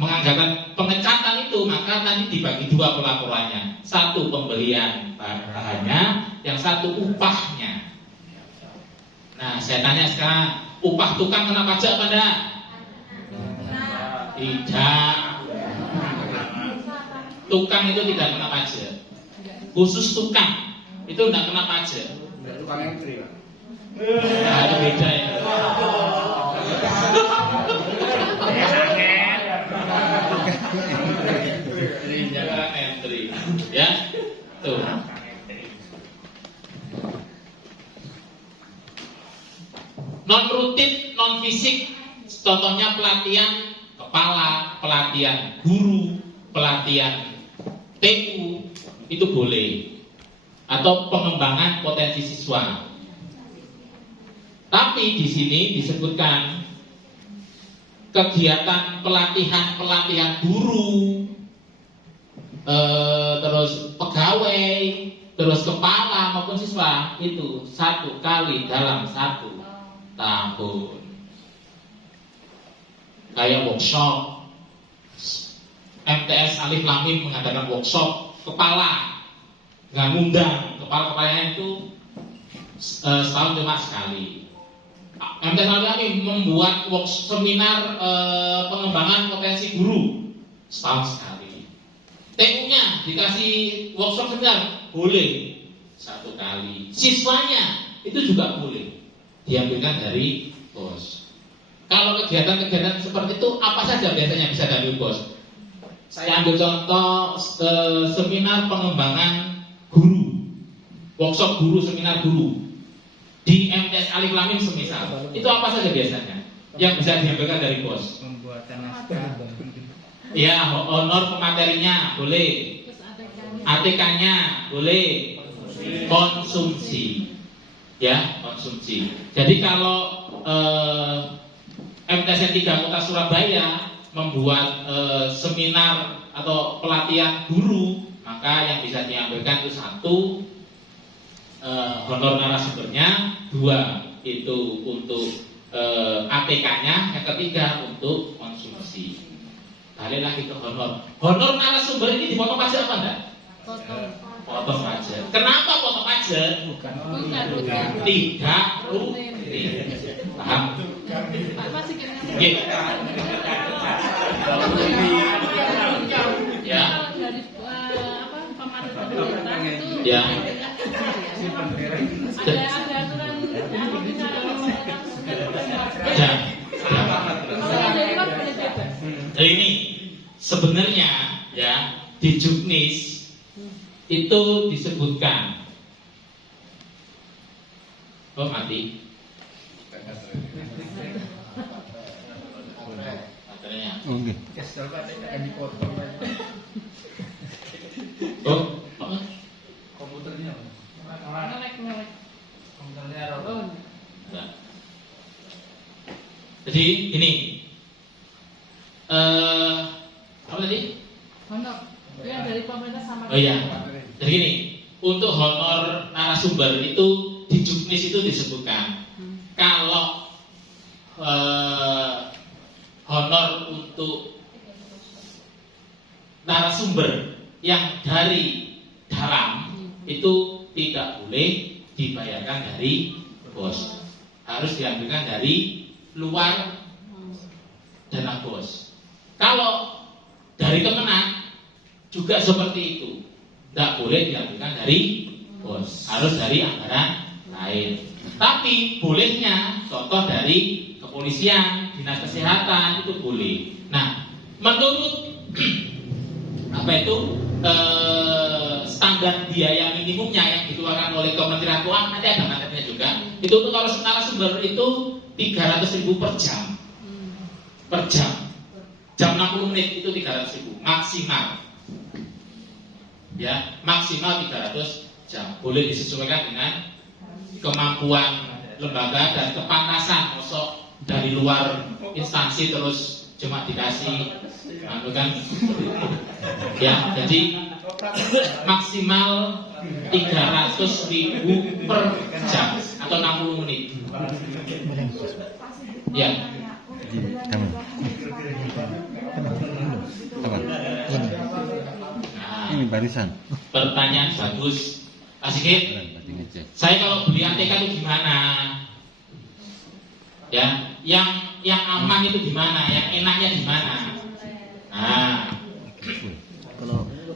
menganggarkan pengecatan itu, maka nanti dibagi dua pelaporannya. Satu pembelian bahannya, yang satu upahnya. Nah, saya tanya sekarang, upah tukang kena pajak apa enggak? Tidak. Tukang itu tidak kena pajak. Khusus tukang itu tidak kena pajak. Tukang entry, Pak. Nah, itu beda ya. Entry, ya, tuh. Non rutin, non fisik, contohnya pelatihan kepala, pelatihan guru, pelatihan TU itu boleh, atau pengembangan potensi siswa. Tapi di sini disebutkan kegiatan pelatihan guru, terus pegawai, terus kepala maupun siswa itu 1 kali dalam 1 tahun. Kayak workshop, MTS Alif Lamim mengadakan workshop kepala dengan undang kepala-kepalanya itu setahun cuma sekali. MTS Alif Lamim membuat seminar pengembangan potensi guru setahun sekali. TU-nya dikasih workshop seminar boleh 1 kali. Siswanya itu juga boleh diambilkan dari bos. Kalau kegiatan-kegiatan seperti itu apa saja biasanya bisa diambil bos? Saya ambil contoh seminar pengembangan guru, workshop guru, seminar guru di MTS Alif Lamim semisal. Itu apa saja biasanya yang bisa diambilkan dari bos? Pembuatan naskah. Ya, honor pematerinya boleh, ATK-nya boleh, konsumsi, ya konsumsi. Jadi kalau MTS 3 Kota Surabaya membuat seminar atau pelatihan guru, maka yang bisa diambilkan itu 1 honor narasumbernya, 2 itu untuk ATK-nya, yang ketiga untuk konsumsi. Balik lagi ke honor. Honor narasumber ini dipotong pajak apa enggak? Potong pajak. Kenapa potong pajak? Bukan Tidak rutin. Paham? Pak masih kira Nggih. Ya. Kalau dari pemantauan pemerintah itu Ya. ada aturan apa bisa Ya. kalau dari luar boleh bebas. Nah, ini sebenarnya ya di Juknis itu disebutkan. Oh mati. Baterainya. kesel banget kan dipotong. Oh. Komputernya. Ngelek. Komputernya Oh. Nah. Jadi ini apa tadi? Honor. Itu yang dari pemerintah sama. Oh iya. Jadi gini, untuk honor narasumber itu di Juknis itu disebutkan. Kalau honor untuk narasumber yang dari dalam itu tidak boleh dibayarkan dari bos, harus diambilkan dari luar dana bos. Kalau dari Kemenang juga seperti itu, tidak boleh diambilkan dari bos, harus dari anggaran lain. Tapi bolehnya contoh dari kepolisian, dinas kesehatan itu boleh. Nah, menurut apa itu standar biaya minimumnya yang dikeluarkan oleh Kementerian Keuangan, nanti ada materinya juga. Itu untuk kalau narasumber itu 300.000 per jam. Per jam. Jam 60 menit itu 300.000 maksimal. Ya, maksimal 300 jam. Boleh disesuaikan dengan kemampuan lembaga dan kepantasan. Mosok dari luar instansi terus cuma dikasih anu kan ya, jadi maksimal 300.000 per jam atau 60 menit ya. Nah, Ini barisan. pertanyaan bagus Pak Sigit. Saya kalau beli ATK itu gimana? Ya, yang aman itu gimana? Yang enaknya gimana? Nah,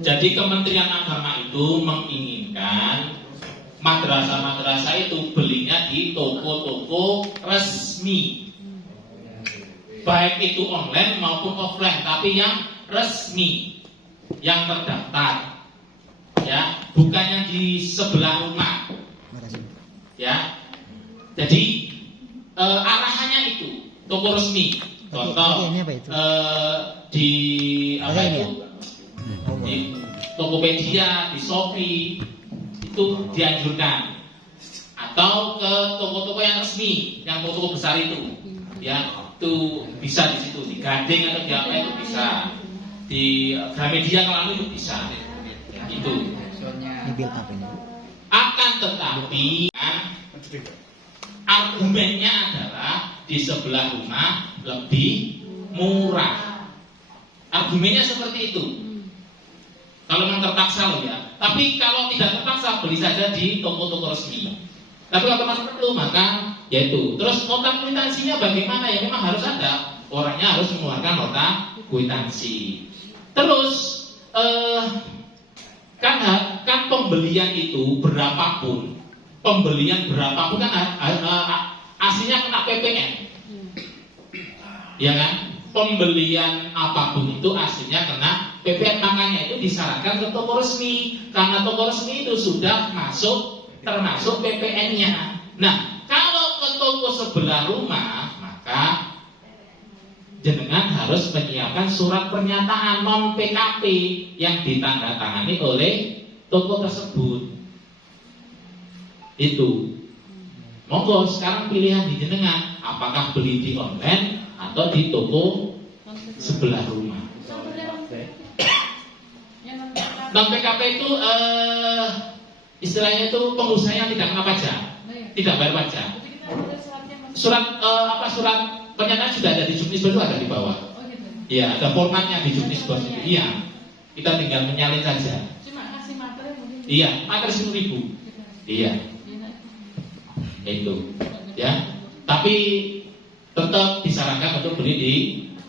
jadi Kementerian Agama itu menginginkan madrasah-madrasah itu belinya di toko-toko resmi, baik itu online maupun offline, tapi yang resmi, yang terdaftar, ya, bukan yang di sebelah rumah, ya. Jadi arahannya itu toko resmi, contoh di apa itu, di Tokopedia, di Shopee itu dianjurkan, atau ke toko-toko yang resmi, yang toko-toko besar itu, ya, itu bisa di situ, di Gading atau di apa itu bisa, di Gramedia kalau itu bisa, ya, itu. Akan tetapi argumennya adalah di sebelah rumah lebih murah. Argumennya seperti itu. Kalau memang terpaksa loh ya. Tapi kalau tidak terpaksa beli saja di toko-toko resmi. Tapi kalau memang perlu maka yaitu. Terus nota kwitansinya bagaimana? Ya memang harus ada. Orangnya harus mengeluarkan nota kwitansi. Terus kan pembelian itu berapapun, pembelian berapapun kan aslinya kena PPN, ya kan? Pembelian apapun itu aslinya kena PPN, makanya itu disarankan ke toko resmi, karena toko resmi itu sudah termasuk PPN-nya. Nah, kalau ke toko sebelah rumah, maka jenengan harus menyiapkan surat pernyataan non PKP yang ditandatangani oleh toko tersebut. Itu. Monggo sekarang pilihan di jenengan, apakah beli di online atau di toko sebelah rumah. Non PKP itu istilahnya itu pengusaha yang tidak kena pajak, tidak bayar pajak. Surat surat pernyataan sudah ada di Juknisbos, itu ada di bawah. Iya, ada formatnya di Juknisbos itu. Iya, kita tinggal menyalin saja. Cuma kasih materi mungkin. Iya, materi 10.000. Iya, itu. Ya, tapi tetap disarankan untuk beli di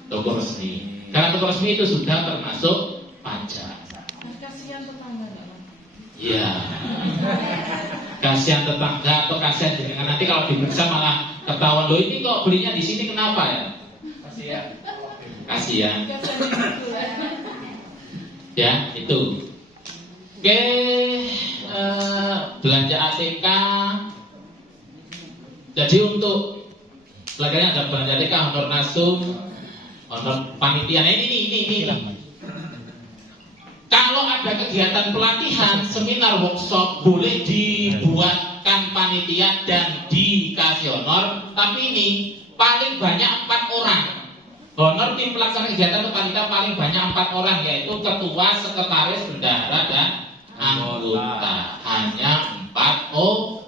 toko resmi. Karena toko resmi itu sudah termasuk pajak. Kasihan tetangga nggak? Iya. Kasihan tetangga atau kasihan jenengan, nanti kalau diperiksa malah ketahuan, loh ini kok belinya di sini kenapa ya? Kasihan. Ya, itu. Oke, belanja ATK. Jadi untuk belanjanya ada belanja ATK, honor nasum, honor panitia. Nah, ini. Kalau ada kegiatan pelatihan, seminar, workshop, boleh dibuatkan panitia dan dikasih honor. Tapi ini paling banyak 4 orang. Honor tim pelaksana kegiatan panitia paling banyak 4 orang, yaitu ketua, sekretaris, bendahara, dan anggota. Hanya 4 orang.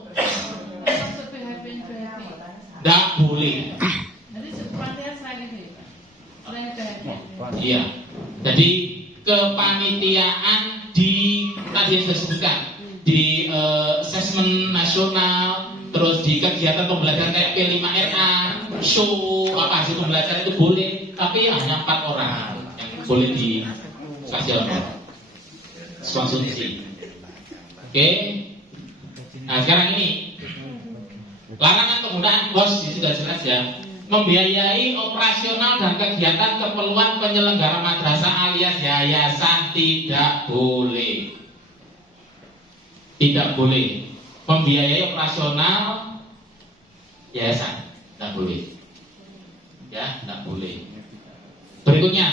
Tidak boleh. Jadi pelatihan selain itu, selain PHP. Iya. Jadi kepanitiaan di tadi yang saya sebutkan di asesmen nasional, terus di kegiatan pembelajaran kayak P5RA, show apa hasil pembelajaran itu boleh, tapi hanya 4 orang yang boleh dikasih honor konsumsi. Oke. Nah sekarang ini larangan penggunaan BOS sudah jelas ya. Membiayai operasional dan kegiatan keperluan penyelenggara madrasah alias yayasan tidak boleh. Tidak boleh. Membiayai operasional yayasan tidak boleh. Ya, tidak boleh. Berikutnya,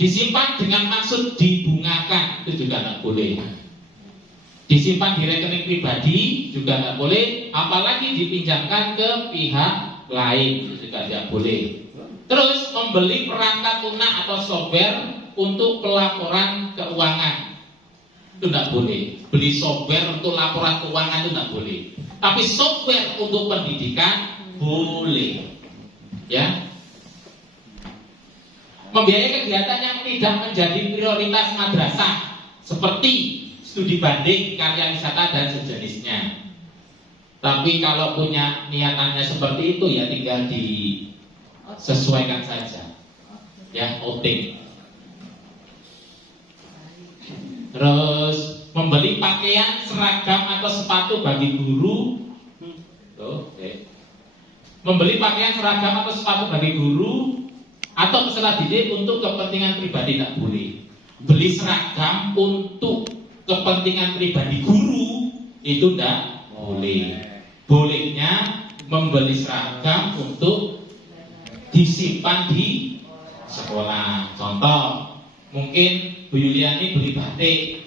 disimpan dengan maksud dibungakan, itu juga tidak boleh. Disimpan di rekening pribadi juga tidak boleh, apalagi dipinjamkan ke pihak lain, itu juga tidak boleh. Terus membeli perangkat lunak atau software untuk pelaporan keuangan itu tidak boleh. Beli software untuk laporan keuangan itu tidak boleh. Tapi software untuk pendidikan boleh. Ya. Membiayai kegiatan yang tidak menjadi prioritas madrasah seperti studi banding, karya wisata dan sejenisnya. Tapi kalau punya niatannya seperti itu ya tinggal disesuaikan saja. Ya, outing. Terus membeli pakaian, seragam atau sepatu bagi guru. Oke. Membeli pakaian, seragam atau sepatu bagi guru atau peserta didik untuk kepentingan pribadi tidak boleh. Beli seragam untuk kepentingan pribadi guru itu tidak boleh. Bolehnya membeli seragam untuk disimpan di sekolah. Contoh, mungkin Bu Yuliani beli batik,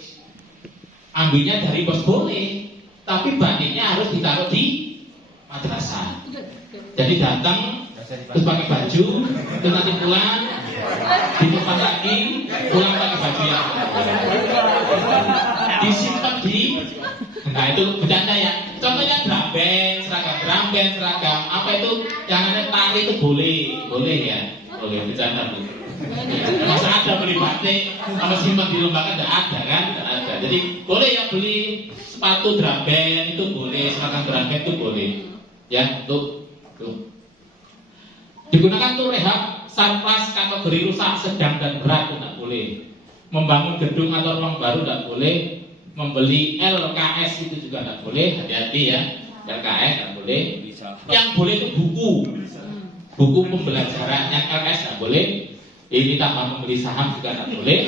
ambilnya dari pos boleh, tapi batiknya harus ditaruh di madrasah. Jadi datang terus pakai baju, terus nanti pulang disimpan lagi, pulang pakai baju yang disimpan di. Nah itu bercanda ya. Contohnya drum band, seragam apa itu yang ada tari itu boleh ya, boleh bercanda Bu. Masa ada beli batik sama simpan di lembaga tidak ada kan? Tidak ada. Jadi boleh ya beli sepatu drum band itu boleh, seragam drum band itu boleh. Ya, tuh. Digunakan untuk rehab surplus kategori rusak sedang dan berat itu tidak boleh. Membangun gedung atau ruang baru tidak boleh. Membeli LKS itu juga tidak boleh. Hati-hati ya, LKS tidak boleh. Yang boleh itu buku pembelajaran. Yang LKS tidak boleh. Ini tambah membeli saham juga tidak boleh.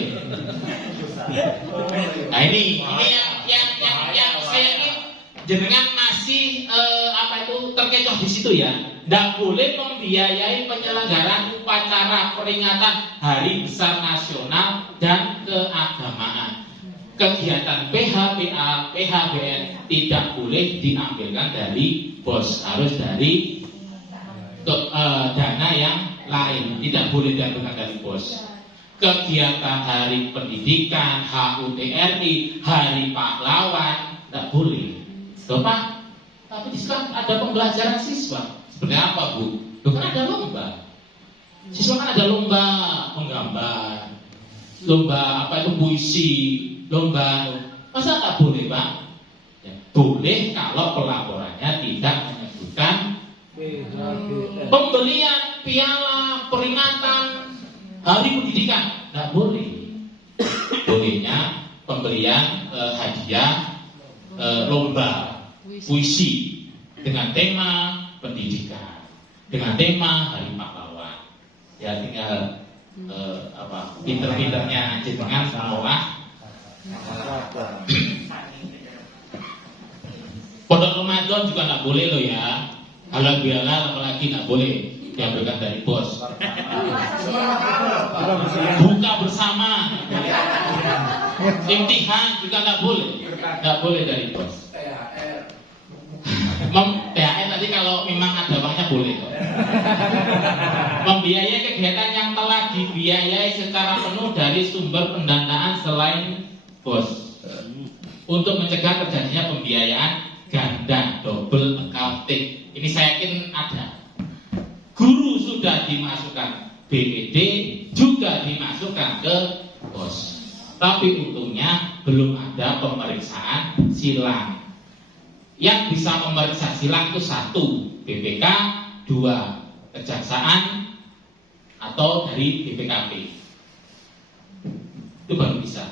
Nah ini yang saya ingin jenengan masih terkecoh di situ ya. Tidak boleh membiayai penyelenggaraan upacara peringatan Hari Besar Nasional dan Keagamaan. Kegiatan PHBA, PHBN tidak boleh diambilkan dari BOS, harus dari dana yang lain, tidak boleh diambilkan dari BOS. Kegiatan Hari Pendidikan, HUTRI, Hari Pahlawan, tidak boleh. Pak, tapi di sekolah ada pembelajaran siswa. Seperti apa Bu? Kan ada lomba. Siswa kan ada lomba menggambar, lomba puisi, lomba. Masa tak boleh Pak? Ya, boleh kalau pelaporannya tidak menyebutkan pembelian piala peringatan Hari Pendidikan. Tidak boleh. Bolehnya pembelian hadiah lomba puisi dengan tema pendidikan, dengan tema Hari Pahlawan. Ya tinggal pinter-pinternya jenengan sekolah. Pondok Ramadan juga nggak boleh loh ya. Halal bihalal apalagi nggak boleh diambilkan dari BOS. Buka bersama, imtihan juga nggak boleh dari BOS. THR tadi kalau memang ada uangnya boleh kok. Membiayai kegiatan yang telah dibiayai secara penuh dari sumber pendanaan selain BOS untuk mencegah terjadinya pembiayaan ganda, double accounting. Ini saya yakin ada. Guru sudah dimasukkan BPD, juga dimasukkan ke BOS. Tapi untungnya belum ada pemeriksaan silang. Yang bisa memeriksa silang itu 1 BPK, 2 Kejaksaan atau dari BPKP. Itu baru bisa,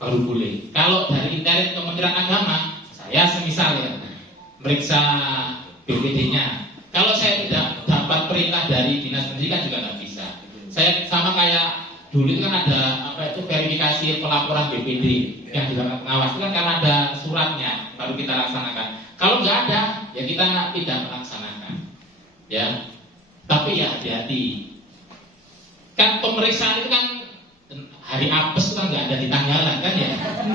baru boleh. Kalau dari intern Kementerian Agama, saya semisal ya meriksa BPD-nya. Kalau saya tidak dapat perintah dari Dinas Pendidikan juga nggak bisa. Saya sama kayak dulu kan ada verifikasi pelaporan BPD yang dilakukan pengawas itu kan karena ada suratnya baru kita laksanakan. Kalau nggak ada ya kita tidak melaksanakan. Ya, tapi ya hati-hati. Kan pemeriksaan itu kan hari apes itu kan nggak ada di tanggalan kan ya?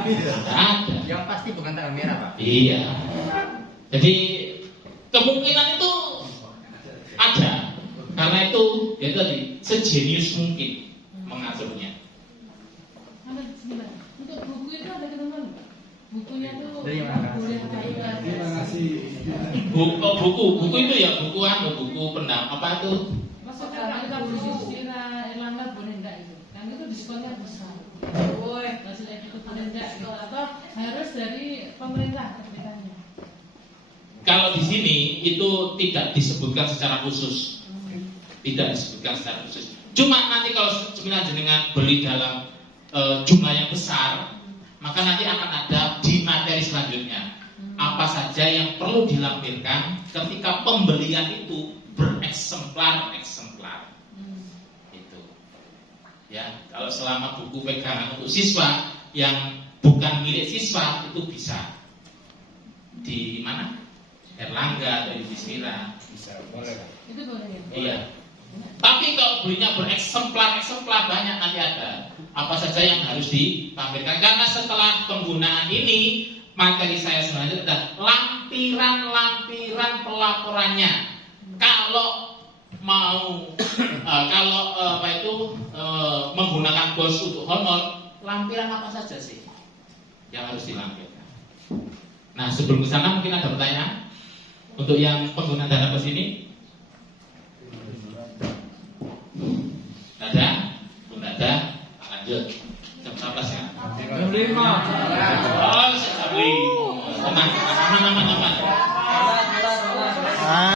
Nggak ada. Yang pasti bukan tanggal merah Pak. Iya. Jadi kemungkinan itu ada karena itu ya tadi sejenius mungkin mengaturnya. Untuk buku itu ada ketentuan Pak? Bukunya tuh Terima kasih. Terima kasih. Buku itu ya buku apa itu? Maksudnya kalau kita beli Sira Erlangga boleh enggak itu? Kan itu diskonnya besar. Boleh. Maksudnya itu boleh enggak gitu atau harus dari pemerintah terbitannya? Kalau di sini itu tidak disebutkan secara khusus, tidak disebutkan secara khusus. Cuma nanti kalau sebenarnya jenengan beli dalam jumlah yang besar, maka nanti akan ada di materi selanjutnya apa saja yang perlu dilampirkan ketika pembelian itu bereksemplar-eksemplar. Itu. Ya, kalau selama buku pegangan untuk siswa yang bukan milik siswa itu bisa di mana? Erlangga atau di Sira. Bisa, boleh. Itu boleh ya? Iya. Tapi kalau belinya bereksemplar banyak nanti ada apa saja yang harus ditampilkan karena setelah penggunaan ini materi saya sebenarnya adalah lampiran pelaporannya. Kalau mau menggunakan bos untuk honor, lampiran apa saja sih yang harus dilampirkan. Nah sebelum ke sana mungkin ada pertanyaan untuk yang pengguna dana bos ini. Ada? Belum ada? Lanjut. Jam 11 ya? Jam 5. Oh, jam 5. Aman.